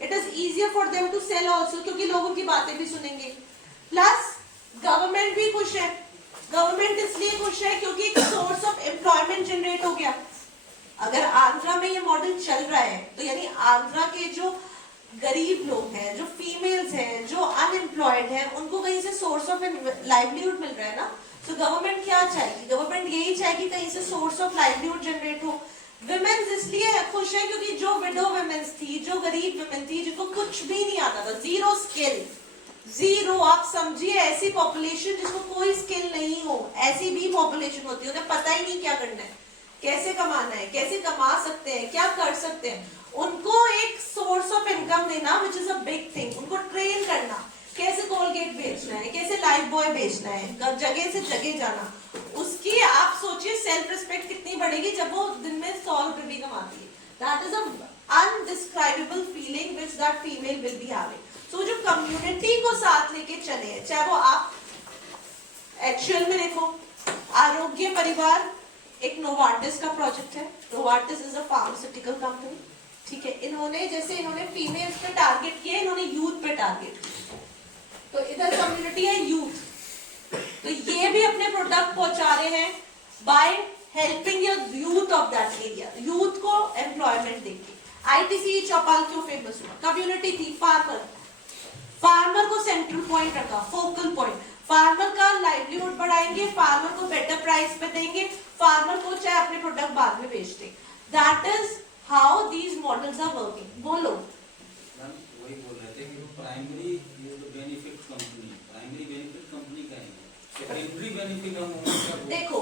It is easier for them to sell also, क्योंकि लोगों की बातें भी सुनेंगे. प्लस गवर्नमेंट भी खुश है. गवर्नमेंट इसलिए खुश है क्योंकि एक सोर्स ऑफ एम्प्लॉयमेंट जनरेट हो गया. अगर आंध्रा में ये मॉडल चल रहा है तो यानी आंध्रा के जो गरीब लोग हैं, जो फीमेल्स हैं, जो अनएम्प्लॉयड हैं, उनको कहीं से सोर्स ऑफ लाइवलीहुड मिल रहा है ना. तो गवर्नमेंट क्या चाहेगी? गवर्नमेंट यही चाहेगी कहीं से सोर्स ऑफ लाइवलीहुड जनरेट हो. विमेन्स इसलिए खुश है क्योंकि जो विडो विमेन्स थी, जो गरीब विमेन थी, जिनको कुछ भी नहीं आता था, जीरो स्किल, जीरो, आप समझिए ऐसी पॉपुलेशन जिसको कोई स्किल नहीं हो, ऐसी भी पॉपुलेशन होती है, उन्हें पता ही नहीं क्या करना है, कैसे कमाना है, कैसे कमा सकते हैं, क्या कर सकते हैं. उनको एक सोर्स ऑफ इनकम देना which is a big thing. उनको ट्रेन करना, कैसे कोलगेट बेचना है, कैसे लाइफ बॉय बेचना है, जगह से जगह जाना. उसकी आप सोचिए सेल्फ रिस्पेक्ट कितनी बढ़ेगी जब वो दिन में 100 रुपए भी कमाती है. That is a indescribable feeling which that female will be having. तो जो कम्युनिटी को साथ लेके चले हैं, चाहे वो आप एक्चुअल में देखो, आरोग्य परिवार एक नोवार्टिस का प्रोजेक्ट है. Novartis is a pharmaceutical company. ठीक है, इन्होंने फीमेल्स पे टारगेट किया, इन्होंने यूथ पे टारगेट किया. तो इधर कम्युनिटी है यूथ, तो ये भी अपने प्रोडक्ट पहुंचा रहे हैं by helping youth of that area. Youth को एम्प्लॉयमेंट देके. आईटीसी चौपाल क्यों फेमस हुआ? कम्युनिटी थी, फार्मर को सेंट्रल पॉइंट रखा, फोकल पॉइंट. फार्मर का लाइवलीहुड बढ़ाएंगे, फार्मर को बेटर प्राइस पे देंगे, फार्मर को चाहे अपने प्रोडक्ट बाद में बेच दें. That is how these models are working. बोलो. वही बोल रहे थे कि primary benefit company, primary benefit company का है, सेकेंडरी बेनिफिट हम देखो,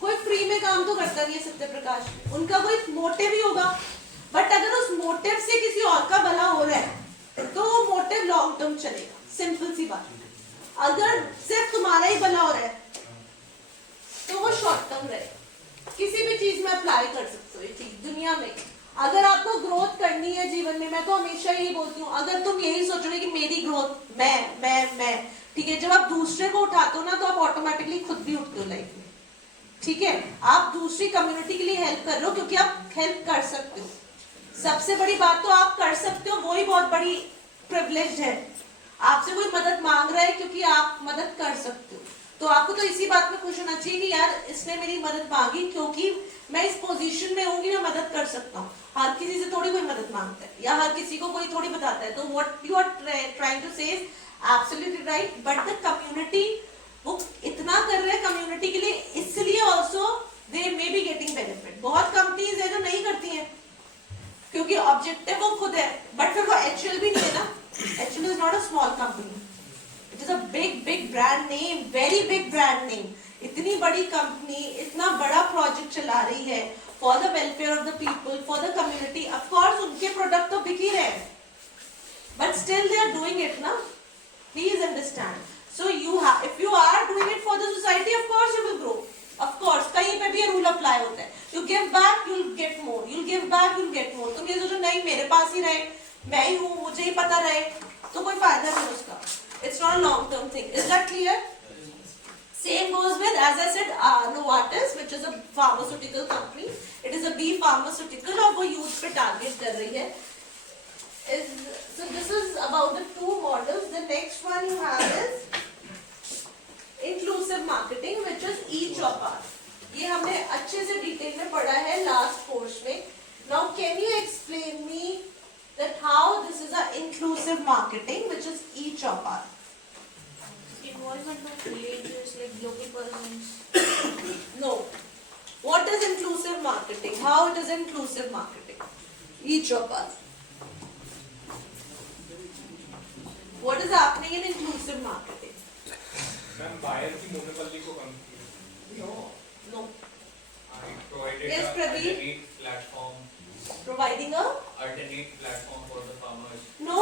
कोई फ्री में काम तो करता नहीं है सत्य प्रकाश. उनका कोई मोटिव ही होगा, बट अगर उस मोटिव से किसी और का भला हो रहा है तो वो मोटिव लॉन्ग टर्म चलेगा. सिंपल सी बात. अगर सिर्फ तुम्हारा ही भला हो रहा है तो वो शॉर्ट टर्म रहेगा. किसी भी चीज में अप्लाई कर सकते हो ये चीज दुनिया में. अगर आपको ग्रोथ करनी है जीवन में, मैं तो हमेशा यही बोलती हूँ, अगर तुम यही सोचोगे कि मेरी ग्रोथ मैं, ठीक है, जब आप दूसरे को उठाते हो ना तो आप ऑटोमेटिकली खुद भी उठते हो लाइफ में. ठीक है, आप दूसरी कम्युनिटी के लिए हेल्प कर रहे हो क्योंकि आप हेल्प कर सकते हो। सबसे बड़ी बात तो आप कर सकते हो, वही बहुत बड़ी प्रिविलेज है। आपसे कोई मदद मांग रहा है क्योंकि आप मदद कर सकते हो, तो आपको तो इसी बात में खुश होना चाहिए कि यार इसने मेरी मदद मांगी क्योंकि मैं इस पोजीशन में हूँ कि मैं मदद कर सकता हूँ। हर किसी से थोड़ी कोई मदद मांगता है या हर किसी को कोई थोड़ी बताता है। तो what you are trying to say is absolutely right, but the community वो इतना कर रहे हैं कम्युनिटी के लिए, इसलिए also they may be getting benefit. बहुत कंपनीज है जो नहीं करती हैं क्योंकि ऑब्जेक्टिव वो खुद है, बट फिर वो HUL भी नहीं है ना। HUL is not a small company, it is a big brand name, very big brand name. इतनी बड़ी कंपनी इतना बड़ा प्रोजेक्ट चला रही है for the welfare of the people, for the community. Of course उनके प्रोडक्ट तो बिक ही रहे हैं, but still they are doing it ना, please understand. So you if you are doing it for the society, of course you will grow. Of course कहीं पे भी ये रूल अप्लाई होता है, you give back you will get more, you give back you will get more. तुम ये सोचो नहीं मेरे पास ही रहे, मैं ही हूँ, मुझे ही पता रहे, तो कोई फायदा नहीं उसका। It's not a long-term thing. Is that clear? Same goes with, as I said, Novartis, which is a pharmaceutical company. It is a B pharmaceutical और वो youth पे target कर रही है। So this is about the two models. The next one you have is inclusive marketing, which is e-Chopar. ये हमने अच्छे से डिटेल में पढ़ा है last course में. Now can you explain me that how this is a inclusive marketing, which is e-Chopar? Involvement of villages like local persons. No. What is inclusive marketing? How it is inclusive marketing? E-Chopar. What is happening in inclusive marketing? Ma'am buyer की monopoly को कम No. No. provided Yes, a Pradeep. alternate platform Providing a for the farmers. No.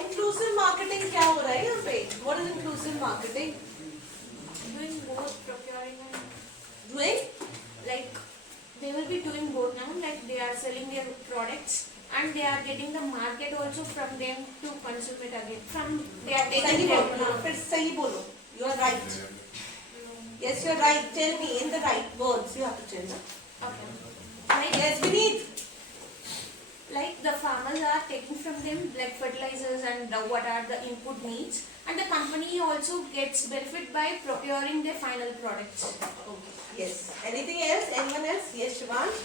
Inclusive marketing क्या हो रहा है यहाँ पे? What is inclusive marketing? Doing both procuring and Doing? like they will be doing both now. Like they are selling their products and they are getting the market also from them to consume it again. From they are सही taking बोलो ना, their फिर सही बोलो. You are right. Yes, you are right. Tell me in the right words. You have to tell me. Okay. Like Yes, Vineet. like the farmers are taking from them like fertilizers and what are the input needs, and the company also gets benefit by procuring their final products. Okay. Yes. Anything else? Anyone else? Yes, Shivansh.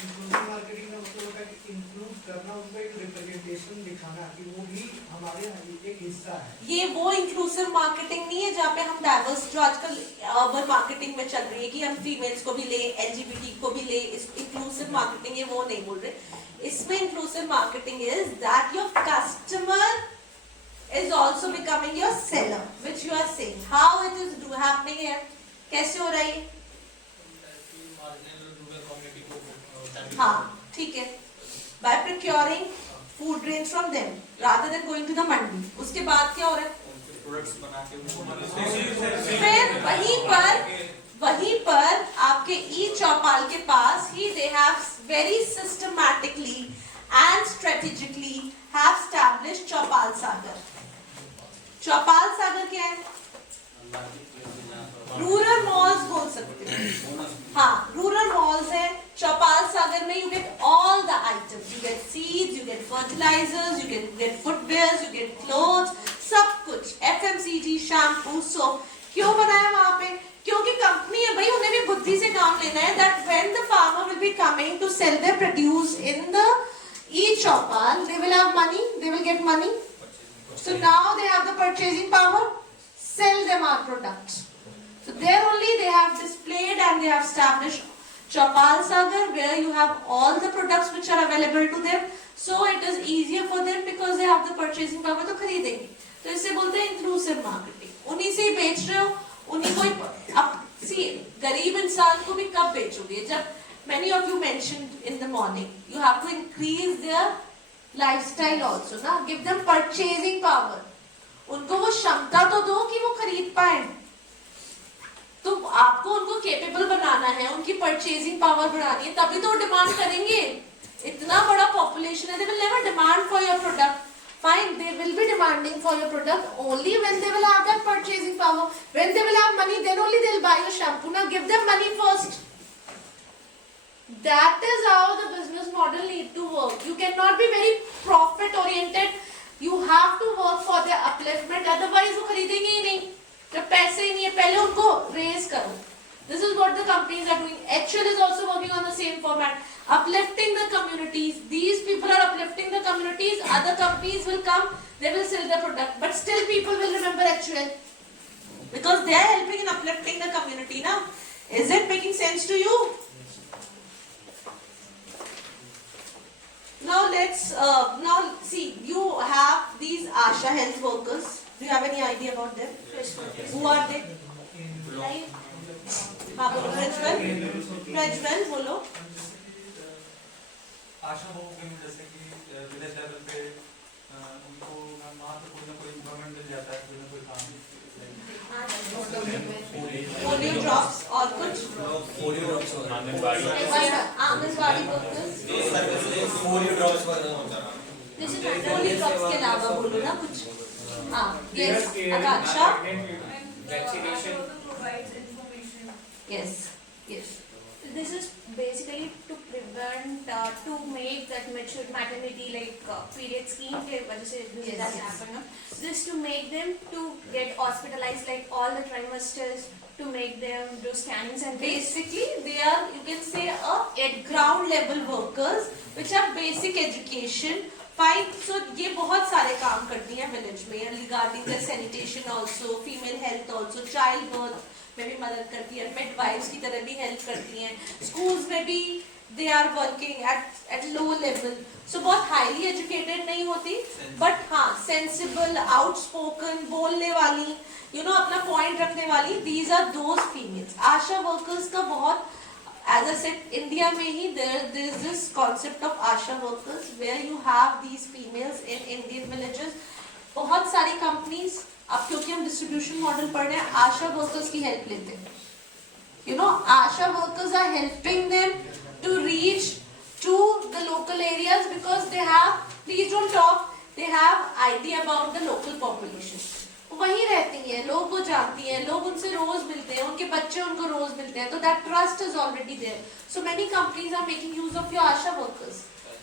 Inclusive marketing का मतलब होता है कि include करना, उनको एक representation दिखाना कि वो भी हमारे एक हिस्सा है। ये वो इंक्लूसिव मार्केटिंग नहीं है जहाँ पे हम डाइवर्स, जो आजकल अर्बन मार्केटिंग में चल रही है कि हम फीमेल्स को भी ले, LGBT को भी ले, इस इंक्लूसिव मार्केटिंग है वो नहीं बोल रहे। इसमें inclusive marketing is that your customer is also becoming your seller, which you are saying. How it is happening here? कैसे हो रहा है? हाँ, ठीक है. By procuring food grains from them, rather than going to the mandi. उसके बाद क्या हो रहा है? प्रोडक्ट्स बना के उनको फिर वहीं पर आपके e-Chopal के पास ही they have very systematically and strategically have established Chopal Sagar. चौपाल सागर क्या है? रूरल मॉल्स बोल सकते हो. हाँ, रूरल मॉल्स है. चौपाल सागर में you get all the items. You get seeds, you get fertilizers, you get footwears, you get clothes, सब कुछ. FMCG, shampoo, soap. क्यों बनाया वहाँ पे? क्योंकि कंपनी है भाई, उन्हें भी बुद्धि से काम लेना है. That when the farmer will be coming to sell their produce in the e-Chopal, they will have money. They will get money. So now they have the purchasing power, sell them our products. So there only they have displayed and they have established Chopal Sagar, where you have all the products which are available to them. So it is easier for them because they have the purchasing power to खरीदेंगे. तो इसे बोलते हैं inclusive marketing. उन्हीं से ही बेच रहे हो, उन्हीं को ही. अब see, गरीब इंसान को भी कब बेचोगे? जब many of you mentioned in the morning, you have to increase their lifestyle also ना, give them purchasing power. उनको वो क्षमता तो दो कि वो खरीद पाए. तो आपको उनको केपेबल बनाना है, उनकी परचेजिंग पावर बढ़ानी है, तभी तो डिमांड करेंगे. इतना बड़ा पॉपुलेशन है, they will never demand for your product. Fine, they will be demanding for your product only when they will have that purchasing power. When they will have money, then only they will buy your shampoo. ना give them money first. That is how the business model need to work. You cannot be very profit oriented. You have to work for their upliftment. Otherwise वो खरीदेंगे ही नहीं. जब पैसे ही नहीं है पहले उनको raise करो. This is what the companies are doing. HL is also working on the same format. Uplifting the communities. These people are uplifting the communities. Other companies will come. They will sell their product. But still people will remember HL. Because they are helping in uplifting the community now. Is it making sense to you? Now let's now see. You have these Asha health workers. Do you have any idea about them? Who are they? हाँ बोलो प्रज्वल. प्रज्वल बोलो. आशा worker में जैसे कि village level पे उनको वहाँ पे कोई ना कोई गवर्नमेंट मिल जाता है, कोई ना कोई काम. पोलियो ड्रॉप्स और कुछ anganwadi anganwadi workers. Polio drops वगैरह होता है. पोलियो ड्रॉप्स के अलावा बोलो ना कुछ. हाँ yes Akanksha. Vaccination. Yes yes. This is basically to prevent, to make that maternity like period scheme के वजह से this has happened. This to make them to get hospitalized like all the trimesters, to make them do scannings and Basically, they are, you can say, at ground level workers, which have basic education. Fine. So ये बहुत सारे काम करती हैं village में. Regarding the sanitation also, female health also, child birth में भी मदद करती है. Midwives की तरह भी help करती हैं. Schools में भी they are working at low level. So बहुत highly educated नहीं होती, but हाँ sensible, outspoken, बोलने वाली, you know अपना point रखने वाली. These are those females. Asha workers का बहुत, as I said, India में ही there is this concept of Asha workers where you have these females in Indian villages. बहुत सारी companies, अब क्योंकि हम distribution model पढ़ रहे हैं, आशा workers की help लेते हैं. You know, Asha workers are helping them to reach to the local areas because they have, please don't talk, they have idea about the local population. वहीं रहती हैं, लोग को जानती हैं, लोग उनसे रोज मिलते हैं, उनके बच्चे उनको रोज मिलते हैं, तो that trust is already there. So many companies are making use of your Asha workers.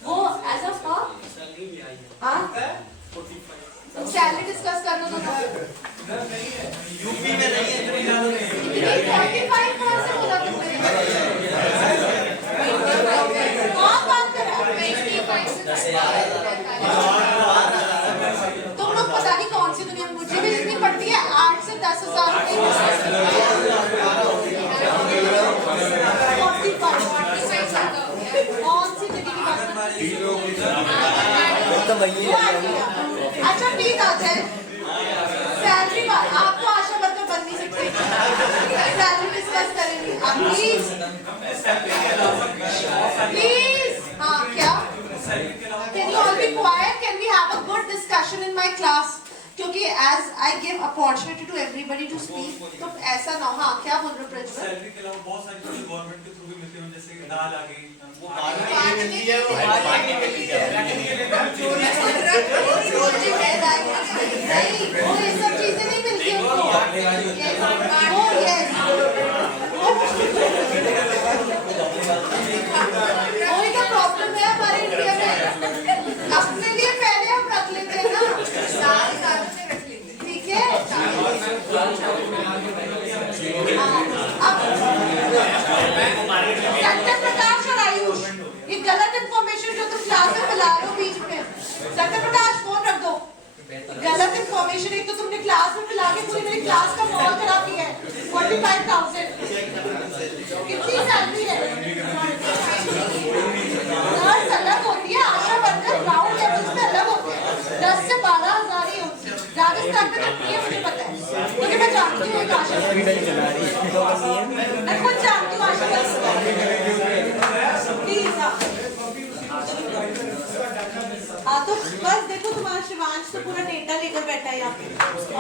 वो as of now, हाँ, सैलरी डिस्कस करना तो यूपी में नहीं है, हरियाणा में. 45 कहाँ से बोला तुमने? कौन बात कर रहा है? तुम लोग पता नहीं कौन सी दुनिया में, मुझे भी जितनी पड़ती है 8 से 10,000 रुपए. कौन सी जगह की बात कर रही हो? अच्छा प्लीज आ जाए. सैलरी आपको आशा वर्कर बन नहीं सकते. सैलरी डिस्कस करेंगे प्लीज प्लीज. हाँ क्या? Can you all be quiet? Can we have a good discussion in my class? क्योंकि as I give opportunity to everybody to speak, तो ऐसा ना हो. हाँ क्या बोल रहे हो प्रज्वल? सैलरी के अलावा बहुत सारी चीजें गवर्नमेंट के थ्रू भी मिलती हैं, जैसे कि दाल आ गई, वो नहीं, वो ये सब चीजें नहीं मिलती उनको. वही तो प्रॉब्लम है हमारे इंडिया में. अपने लिए पहले हम रख लेते हैं ना, ठीक है. सत्य प्रकाश और आयुष, ये गलत इंफॉर्मेशन जो तुम क्लास में फैला रहे हो बीच में. सत्य प्रकाश फोन रख दो. गलत इंफॉर्मेशन एक तो तुमने क्लास में फैला के पूरी मेरी क्लास का माहौल खराब किया है. 45,000 कितनी सैलरी है? नर्स अलग होती है, आशा वर्कर ग्राउंड लेवल पे अलग होते हैं. 10 से 12,000 ही होती है. राजस्थान में कितनी है मुझे पता है, क्योंकि मैं जानती हूँ एक आशा वर्कर. मैं खुद जानती हूँ आशा वर्कर. प्लीज हाँ तो बस देखो तुम्हारा शिवांश तो पूरा डेटा लेकर बैठा है यहाँ पे.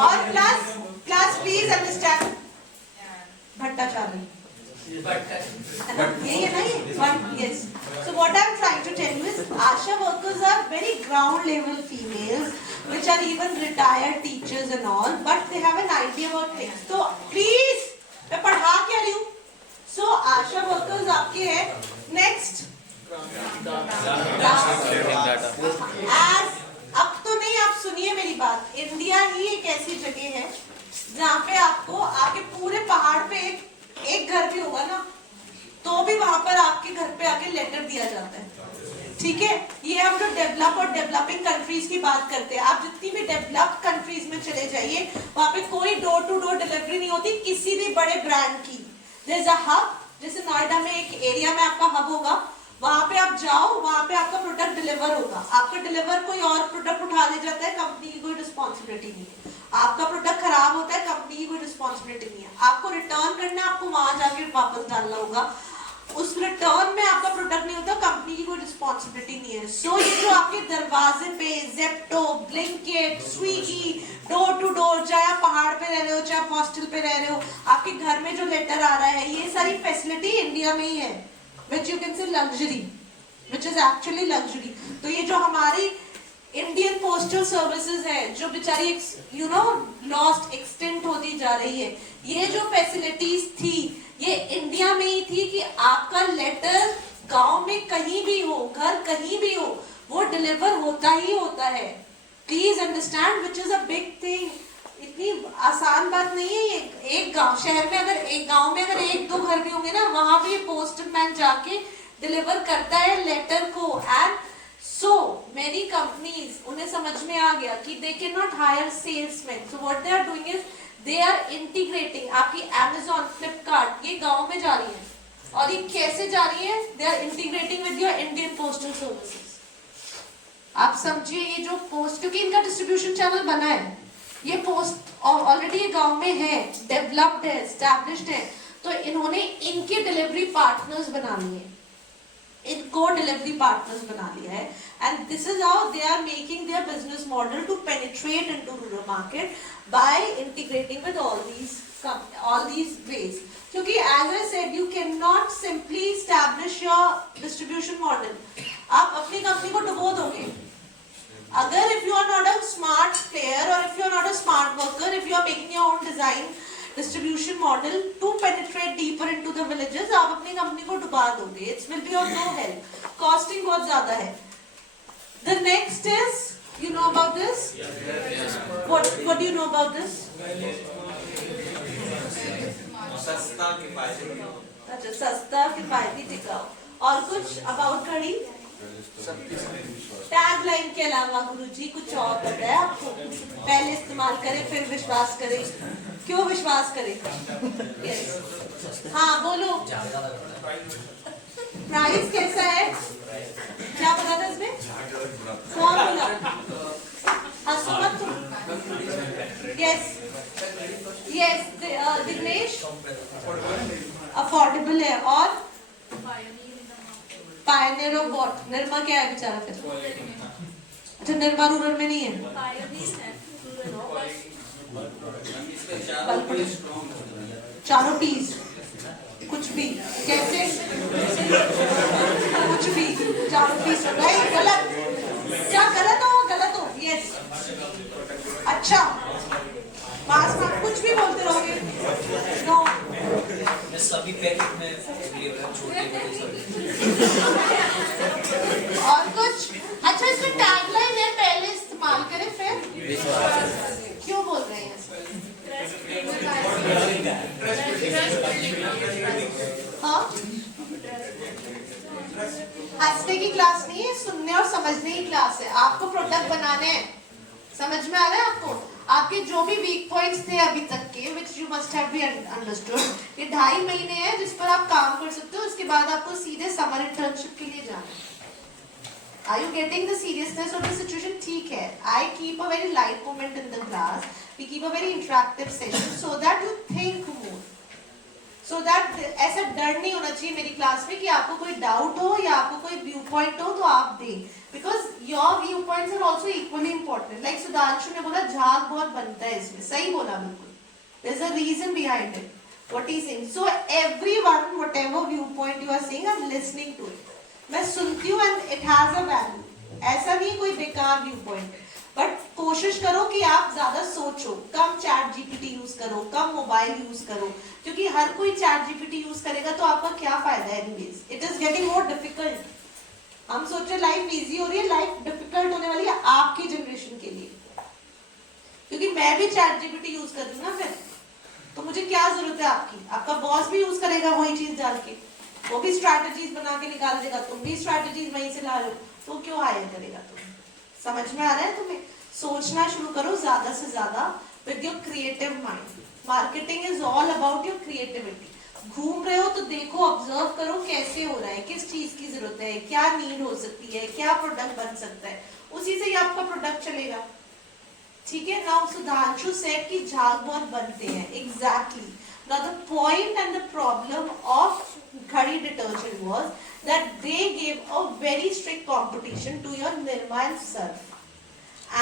और क्लास प्लीज अंडरस्टैंड. भट्टाचार्य यही है ना ये? Yes. So what I'm trying to tell you is Asha workers are very ground level females which are even retired teachers and all, but they have an idea about things. So please, मैं पढ़ा क्या रही हूँ? एक घर भी होगा ना तो भी वहां पर आपके घर पे आके लेटर दिया जाता है, ठीक है। ये हम जो डेवलप और डेवलपिंग कंट्रीज की बात करते हैं, आप जितनी भी डेवलप्ड कंट्रीज में चले जाइए वहां पे कोई डोर टू डोर डिलीवरी नहीं होती किसी भी बड़े ब्रांड की। देयर इज अ हब, जैसे नोएडा में एक एरिया में आपका हब होगा, वहां पे आप जाओ, वहां पे आपका प्रोडक्ट डिलीवर होगा। आपका डिलीवर कोई और प्रोडक्ट उठा ले जाता है, कंपनी की कोई रिस्पॉन्सिबिलिटी नहीं है। आपका प्रोडक्ट खराब होता है, कंपनी की कोई रिस्पॉन्सिबिलिटी नहीं है। आपको रिटर्न करना है, आपको वहां जाके वापस डालना होगा। उस रिटर्न में आपका प्रोडक्ट नहीं होता, कंपनी की कोई रिस्पॉन्सिबिलिटी नहीं है। सो ये जो आपके दरवाजे पे Zepto, Blinkit, Swiggy, door to door, चाहे आप पहाड़ पे रह रहे हो चाहे आप हॉस्टल पे रह रहे हो, आपके घर में जो लेटर आ रहा है, ये सारी फैसिलिटी इंडिया में ही है, which you can say luxury, which is actually luxury. तो ये जो हमारी इंडियन पोस्टल सर्विसेज है जो बेचारी यू नो लॉस्ट एक्सटेंट होती जा रही है, ये जो फैसिलिटीज थी ये इंडिया में ही थी कि आपका लेटर गांव में कहीं भी हो, घर कहीं भी हो, वो डिलीवर होता ही होता है। Please understand which is a big thing. इतनी आसान बात नहीं है ये। एक गांव शहर में अगर एक गांव में अगर एक दो घर भी होंगे ना, वहां भी पोस्टमैन जाके डिलीवर करता है लेटर को। एंड सो मेनी कंपनीज, उन्हें समझ में आ गया कि they can not hire salesman, so what they are doing is they are integrating. आपकी Amazon, फ्लिपकार्ट ये गांव में जा रही है, और ये कैसे जा रही है? They are integrating with your Indian postal services. आप समझिए ये जो पोस्ट, क्योंकि इनका डिस्ट्रीब्यूशन चैनल बना है, ये पोस्ट ऑलरेडी ये गांव में है, डेवलप्ड है, एस्टैब्लिश्ड है, तो इन्होंने इनके डिलीवरी पार्टनर्स बना लिए, इनको डिलीवरी पार्टनर्स बना लिया है। And this is how they are making their business model to penetrate into rural market by integrating with all these ways. क्योंकि as I said, you cannot simply establish your distribution model. आप अपनी company को डुबो दोगे अगर if you are not a smart player or if you are not a smart worker, if you are making your own design distribution model to penetrate deeper into the villages, आप अपनी company को डुबा दोगे. It will be of no help. Costing बहुत ज्यादा है. The next is, you know about this? What do you know about this? सस्ता किफायती. अच्छा, सस्ता किफायती टिकाऊ. और कुछ अबाउट घड़ी? टैग लाइन के अलावा गुरुजी कुछ और पता है आपको? पहले इस्तेमाल करें फिर विश्वास करें. क्यों विश्वास करें? yes. हाँ बोलो. प्राइस कैसा है? क्या पता था इसमें? कौन बोला? हाँ सुमत तुम. Yes yes Dignesh. अफोर्डेबल है. और पायनियर ऑफ व्हाट? निर्मा क्या है बेचारा फिर? अच्छा, निर्मा रूरल में नहीं है. चारों टीज कुछ भी कैसे कुछ भी चारों टीज राइट. गलत. क्या गलत हो? यस. अच्छा, पास में कुछ भी बोलते रहोगे. नो. सभी पैकेट में छोटे और कुछ? अच्छा, इसमें टैगलाइन है, पहले इस्तेमाल करें फिर. क्यों बोल रहे हैं? हाँ, हंसने की क्लास नहीं है, सुनने और समझने की क्लास है. आपको प्रोडक्ट बनाने हैं. समझ में आ रहा है आपको? आपके जो भी वीक पॉइंट्स थे अभी तक के, which you must have been understood, ये 2.5 महीने हैं जिस पर आप काम कर सकते हो. उसके बाद आपको सीधे समर इंटर्नशिप के लिए जाना है. Are you getting the seriousness of the situation? ठीक है. I keep a very light moment in the class. We keep a very interactive session so that you think more. So that ऐसा डर नहीं होना चाहिए मेरी क्लास में कि आपको कोई डाउट हो या आपको कोई व्यू पॉइंट हो तो आप दें. Because your viewpoints are also equally important. Like Sudhanshu ने बोला झाग बहुत बनता है इसमें. सही बोला बिल्कुल. There's a reason behind it. What he's saying. So everyone, whatever viewpoint you are saying, I'm listening to it. मैं सुनती हूँ and it has a value. ऐसा नहीं कोई बेकार व्यू पॉइंट. बट कोशिश करो कि आप ज्यादा सोचो, कम चैट जीपीटी यूज करो, कम मोबाइल यूज करो, क्योंकि हर कोई चैट जीपीटी यूज करेगा तो आपका क्या फायदा है? Anyways it is getting more difficult. हम सोचे लाइफ इजी हो रही है, लाइफ डिफिकल्ट होने वाली है आपकी जनरेशन के लिए, क्योंकि मैं भी चैट जीपीटी यूज कर रही हूँ ना फिर. तो मुझे क्या जरूरत है आपकी? आपका बॉस भी यूज करेगा वही चीज डाल के, वो भी स्ट्रैटेजीज बना के निकाल देगा, तुम भी स्ट्रैटेजीज वहीं से ला लो, तो क्यों हायर करेगा तुम्हें? समझ में आ रहा है तुम्हें? सोचना शुरू करो ज्यादा से ज्यादा with your creative mind. Marketing is all about your creativity. घूम रहे हो तो देखो, ऑब्जर्व करो कैसे हो रहा है, किस चीज की जरूरत है, क्या नीड हो सकती है, क्या प्रोडक्ट बन सकता है, उसी से ही आपका प्रोडक्ट चलेगा. ठीक है. नाउ सुधांशु सेड कि झाग बहुत बनते हैं. Exactly. Now the point and the problem of Ghadi detergent was that they gave a very strict competition to your Nirma and Surf,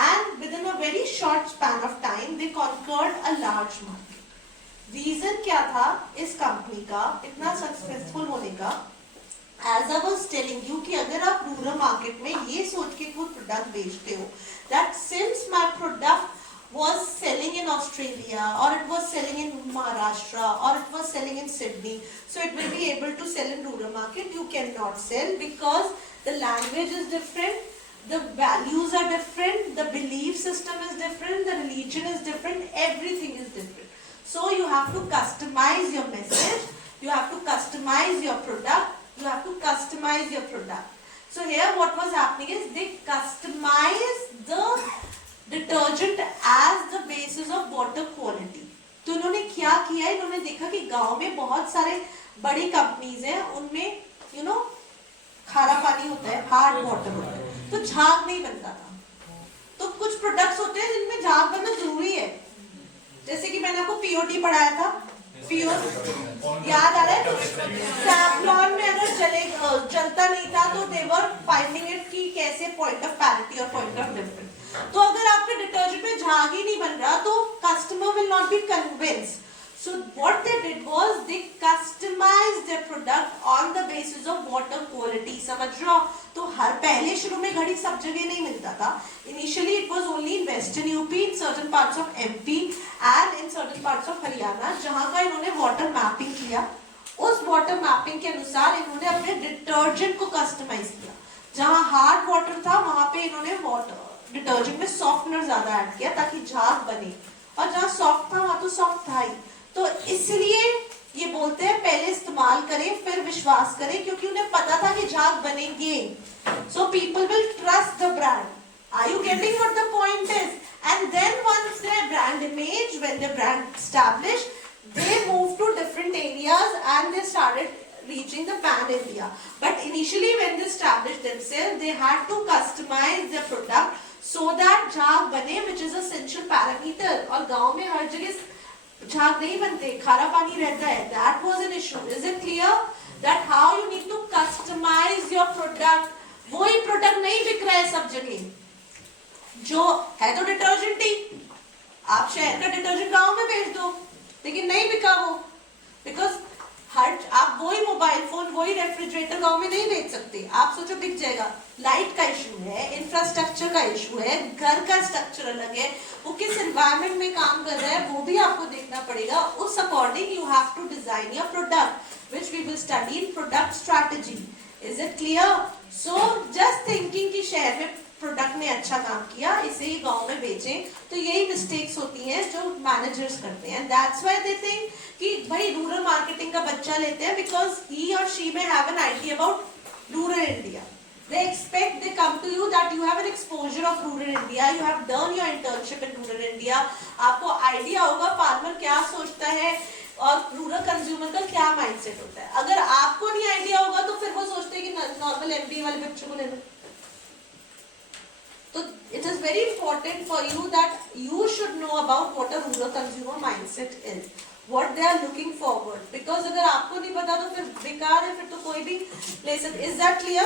and within a very short span of time they conquered a large market. Reason क्या था इस कंपनी का इतना successful होने का? As I was telling you कि अगर आप रूरल मार्केट में ये सोच के कोई प्रोडक्ट बेचते हो that since my product was selling in Australia, or it was selling in Maharashtra, or it was selling in Sydney, so it will be able to sell in rural market. You cannot sell because the language is different, the values are different, the belief system is different, the religion is different, everything is different. So you have to customize your message, you have to customize your product, you have to customize your product. So here what was happening is they customize the detergent as the basis of water quality. तो इन्होंने क्या किया? इन्होंने देखा कि गांव में बहुत सारे बड़ी कंपनीज हैं, उनमें यू नो खारा पानी होता है, हार्ड वाटर होता है, तो झाग नहीं बनता था. तो कुछ प्रोडक्ट्स होते हैं जिनमें झाग बनना जरूरी है. जैसे कि मैंने आपको पीओटी पढ़ाया था, याद आ रहा है? सैफ्लॉन में अगर जलता नहीं था तो दे वर फाइंडिंग इट कि कैसे पॉइंट ऑफ पैरिटी और पॉइंट ऑफ डिफरेंस. तो अगर आपके डिटर्जेंट में झाग ही नहीं बन रहा तो customer will not be convinced. So what they did was they customized their product on the basis of water quality. समझ रहे हो? तो हर पहले शुरू में घड़ी सब जगह नहीं मिलता था. Initially it was only in Western UP, in certain parts of MP and in certain parts of Haryana, जहाँ का इन्होंने water mapping किया. उस water mapping के अनुसार इन्होंने अपने डिटर्जेंट को कस्टमाइज किया. जहाँ हार्ड वाटर था वहां पे इन्होंने वाटर डिटर्जेंट में सॉफ्टनर ज्यादा ऐड किया ताकि झाग बने, और जहाँ सॉफ्ट था वहां तो सॉफ्ट था ही. तो इसलिए ये बोलते हैं पहले इस्तेमाल करें फिर विश्वास करें, क्योंकि उन्हें पता था कि झाग बनेंगे. So people will trust the brand. Are you getting what the point is? And then once their brand image, when the brand established, they moved to different areas and they started reaching the pan India. But initially when they established themselves, they had to customize their product so that झाग बने, which is essential parameter. और गांव में हर जगह झाग नहीं बनते, खारा पानी रहता है. That was an issue. Is it clear that how you need to customize your product? वही प्रोडक्ट नहीं बिक रहा है सब जगह. जो है तो डिटर्जेंट ही, आप शहर का डिटर्जेंट गांव में भेज दो, लेकिन नहीं बिका वो, बिकॉज आप वही मोबाइल फोन, वही रेफ्रिजरेटर गांव में नहीं बेच सकते. आप सोचो बिक जाएगा. लाइट का इशू है, इंफ्रास्ट्रक्चर का इशू है, घर का स्ट्रक्चर अलग है, वो किस एनवायरनमेंट में काम कर रहा है वो भी आपको देखना पड़ेगा. उस according you have to design your product, which we will study in product strategy. Is it clear? So just thinking कि शहर में प्रोडक्ट ने अच्छा काम किया, इसे ही गांव में बेचें, तो यही मिस्टेक्स होती हैं जो मैनेजर्स करते हैं. दैट्स व्हाई दे थिंक कि भाई रूरल मार्केटिंग का बच्चा लेते हैं, बिकॉज ही और शी में have an idea about rural India. They expect, they come to you that you have an exposure of rural India, you have done your internship in rural India. आपको idea होगा farmer क्या सोचता है और rural consumer का क्या mindset होता है. अगर आपको नहीं आइडिया होगा तो फिर वो सोचते हैं कि नॉर्मल एमबीए वाले बच्चों को ले लो. So it is very important for you that you should know about what a rural consumer mindset is, what they are looking forward. Because अगर आपको नहीं पता तो फिर बेकार है, फिर तो कोई भी ले सकता. Is that clear?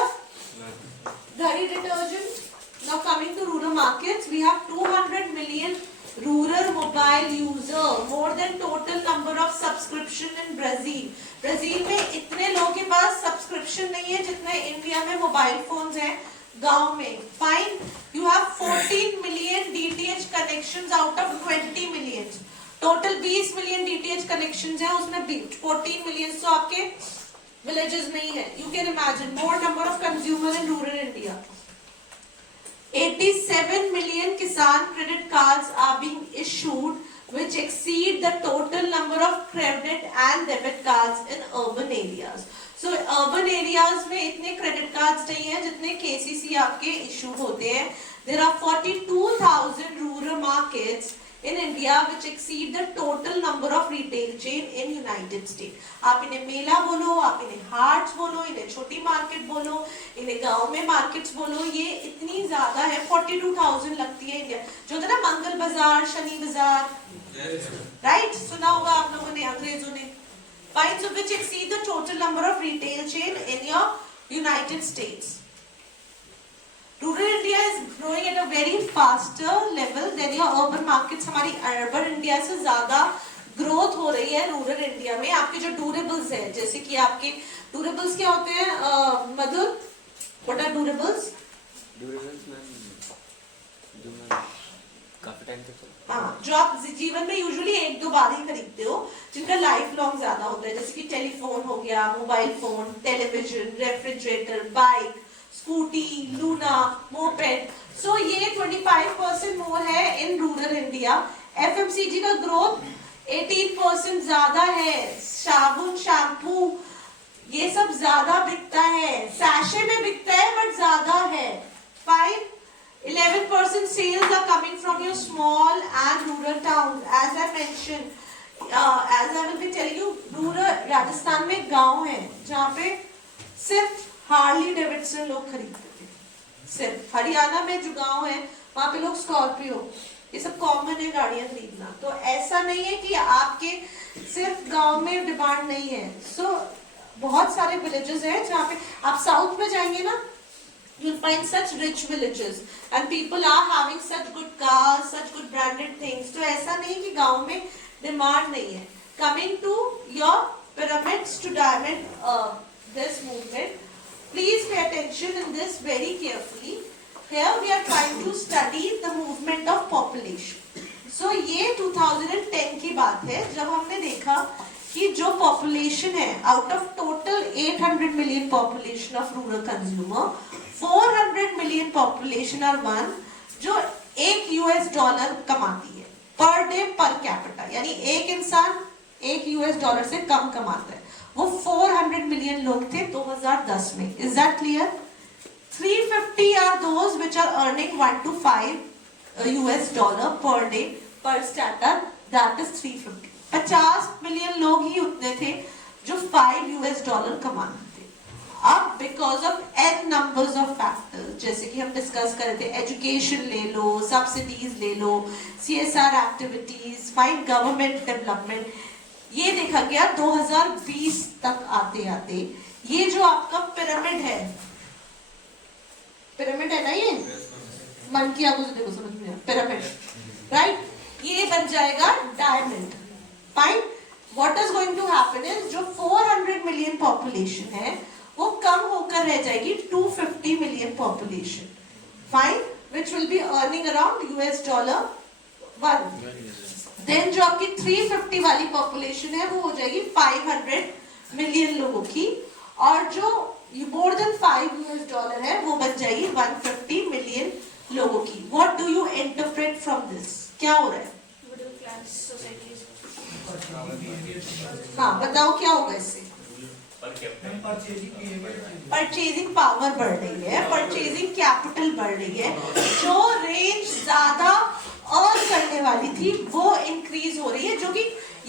Ghadi detergent. Now coming to rural markets, we have 200 million rural mobile user, more than total number of subscription in Brazil. Brazil में इतने लोगों के पास सब्सक्रिप्शन नहीं है जितने इंडिया में मोबाइल फोन्स हैं. गांव में fine, you have 14 million DTH connections out of 20 million. Total 20 million DTH connections हैं, उसमें 14 मिलियन तो आपके विलेजेस में ही है. You can imagine more number of consumer in rural India. 87 million किसान credit cards are being issued which exceed the total number of credit and debit cards in urban areas. So urban areas में इतने credit cards नहीं हैं जितने KCC आपके issue होते हैं. There are 42,000 rural markets in India which exceed the total number of retail chain in United States. आप इन्हें मेला बोलो, आप इन्हें हाट्स बोलो, इन्हें छोटी मार्केट बोलो, इन्हें गांव में मार्केट्स बोलो, ये इतनी ज्यादा है. 42,000 लगती है इंडिया. जो होता है ना मंगल बाजार, शनि बाजार, राइट, सुना होगा आप लोगों ने, अंग्रेजों ने. Fine, so which exceed the total number of retail chain in your United States. Rural India is growing at a very faster level than your urban markets. हमारी urban India से ज़्यादा growth हो रही है rural India में. आपके जो durables है, जैसे कि आपके durables क्या होते हैं, मधुर? What are durables? Durables में जो मैं काफी टाइम तक हाँ, जो आप जीवन में यूजुअली 1-2 बार ही खरीदते हो, जिनका लाइफ लॉन्ग ज्यादा होता है, जैसे कि टेलीफोन हो गया, mobile phone, television, refrigerator, bike, scooty, Luna, moped. So ये 25% मोर है इन रूरल इंडिया. FMCG का ग्रोथ 18% ज्यादा है. साबुन, शैम्पू, ये सब ज्यादा बिकता है. सैशे में बिकता है बट ज्यादा है. 11% sales are coming from your small and rural towns. As I mentioned, as I will be telling you, rural Rajasthan में गांव है जहाँ पे सिर्फ हार्ली डेविडसन लोग खरीदते थे. सिर्फ हरियाणा में जो गांव है वहाँ पे लोग स्कॉर्पियो, ये सब कॉमन है गाड़ियां खरीदना. तो ऐसा नहीं है कि आपके सिर्फ गांव में डिमांड नहीं है. सो बहुत सारे विलेजेस हैं जहाँ पे आप साउथ में जाएंगे ना, you'll find such rich villages and people are having such good cars, such good branded things. तो ऐसा नहीं कि गांव में डिमांड नहीं है. Coming to your pyramids to diamond, this movement, please pay attention in this very carefully. Here we are trying to study the movement of population. So ये 2010 की बात है जब हमने देखा कि जो population है, out of total 800 million population of rural consumer, 400 million population are one जो $1 कमाती है पर डे पर कैपिटा. यानी एक इंसान $1 से कम कमाता है. वो 400 मिलियन लोग थे 2010 में. Is that clear? 350 are those which are earning $1 to $5 per day per starter. That is 350. 50 million लोग ही उतने थे जो $5 कमाते थे. अब because of n numbers of factors, जैसे कि हम डिस्कस कर रहे थे, एजुकेशन ले लो, सब्सिडीज ले लो, CSR activities, fine government development, ये देखा गया 2020 तक आते आते ये जो आपका पिरामिड है, पिरामिड है ना, ये मन की आंखों से देखो, समझ में, पिरामिड, राइट, ये बन जाएगा diamond. Fine, what is going to happen is जो 400 मिलियन पॉपुलेशन है वो कम होकर रह जाएगी 250 million population. Fine, which will be earning around $1. Then जो आपकी 350 वाली पॉपुलेशन है वो हो जाएगी 500 मिलियन लोगों की, और जो मोर देन $5 है वो बन जाएगी 150 मिलियन लोगों की. What do you interpret from this? क्या हो रहा है? Middle class societies. हाँ, बताओ क्या होगा इससे? परचेजिंग पावर बढ़ रही है, परचेजिंग कैपिटल बढ़ रही है, जो रेंज ज्यादा अर्न करने वाली थी वो इंक्रीज हो रही है, जो कि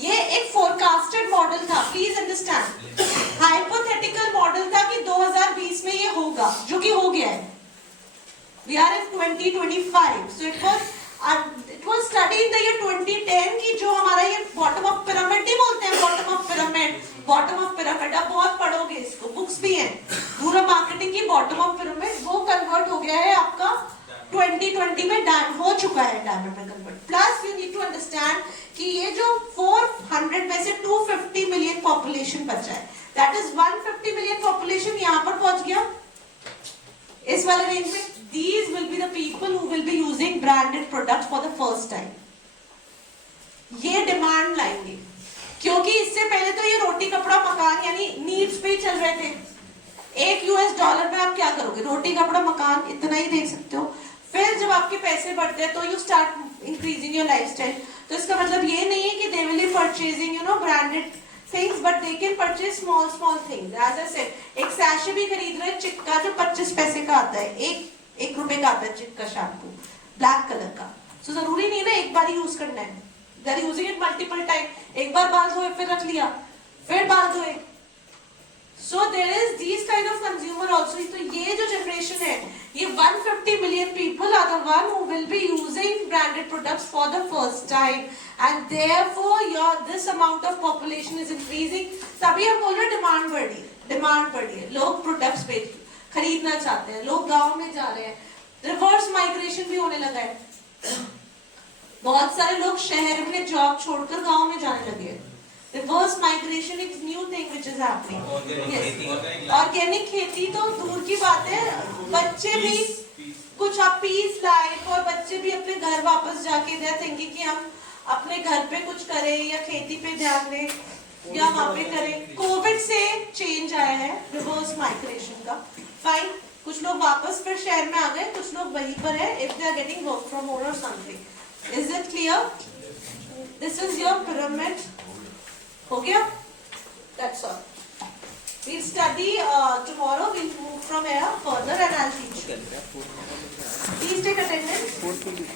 ये एक फोरकास्टेड मॉडल था. प्लीज अंडरस्टैंड, हाइपोथेटिकल मॉडल था कि 2020 में ये होगा, जो कि हो गया है. We are in 2025, so it was study in the year 2010 की जो हमारा ये बॉटम ऑफ पिरामिड नहीं बोलते हैं, bottom of pyramid, bottom of pyramid आप बहुत पढ़ोगे इसको, बुक्स भी हैं, रूरल मार्केटिंग की बॉटम ऑफ पिरामिड, वो कन्वर्ट हो गया है आपका 2020 में, डायमंड हो चुका है, डायमंड में convert. Plus you need to understand कि ये जो 400 में से 250 मिलियन पॉपुलेशन बचा है, दैट इज 150 मिलियन पॉपुलेशन यहाँ पर पहुंच गया इस वाले रेंज में. These will be the people who will be using branded products for the first time. ये डिमांड लाएंगे, क्योंकि इससे पहले तो ये रोटी कपड़ा मकान यानी नीड्स पे ही चल रहे थे. $1 में आप क्या करोगे? रोटी कपड़ा मकान इतना ही देख सकते हो. फिर जब आपके पैसे बढ़ते हैं तो you start increasing your lifestyle. तो इसका मतलब ये नहीं है कि they will be purchasing branded things, but they can purchase small things. As I said, एक सैशे भी खरीद रहे चिक्का जो 25 पैसे का आता है, एक रुपए का आता है चिक्का शैम्पू ब्लैक कलर का. So जरूरी नहीं ना एक बार ही यूज करना है. They are using it multiple time. एक बार बाल धोए फिर रख लिया, फिर बाल धोए. So there is these kind of consumer also. तो ये जो generation है, ये 150 million people are the one who will be using branded products for the first time, and therefore this amount of population is increasing. तभी हम बोल रहे हैं डिमांड बढ़ी है. लोग प्रोडक्ट्स खरीदना चाहते हैं, लोग गांव में जा रहे हैं, रिवर्स माइग्रेशन भी होने लगा है. बहुत सारे लोग शहर में जॉब छोड़कर गांव में जाने लगे हैं. Reverse migration is new thing which is happening. Organic खेती तो दूर की बात है, बच्चे भी कुछ आप पीस लाइफ, और बच्चे भी अपने घर वापस जाके दे थिंकिंग कि हम अपने घर पे कुछ करें या खेती पे ध्यान दें या वहाँ पे करें. कोविड से चेंज आया है रिवर्स माइग्रेशन का. फाइन, कुछ लोग वापस फिर शहर में आ गए, कुछ लोग वहीं पर है if they are getting work from home और something. Is it clear? This is your pyramid. हो गया? That's all. We'll study tomorrow. We'll move from here further and I'll teach you. Please take attendance. 400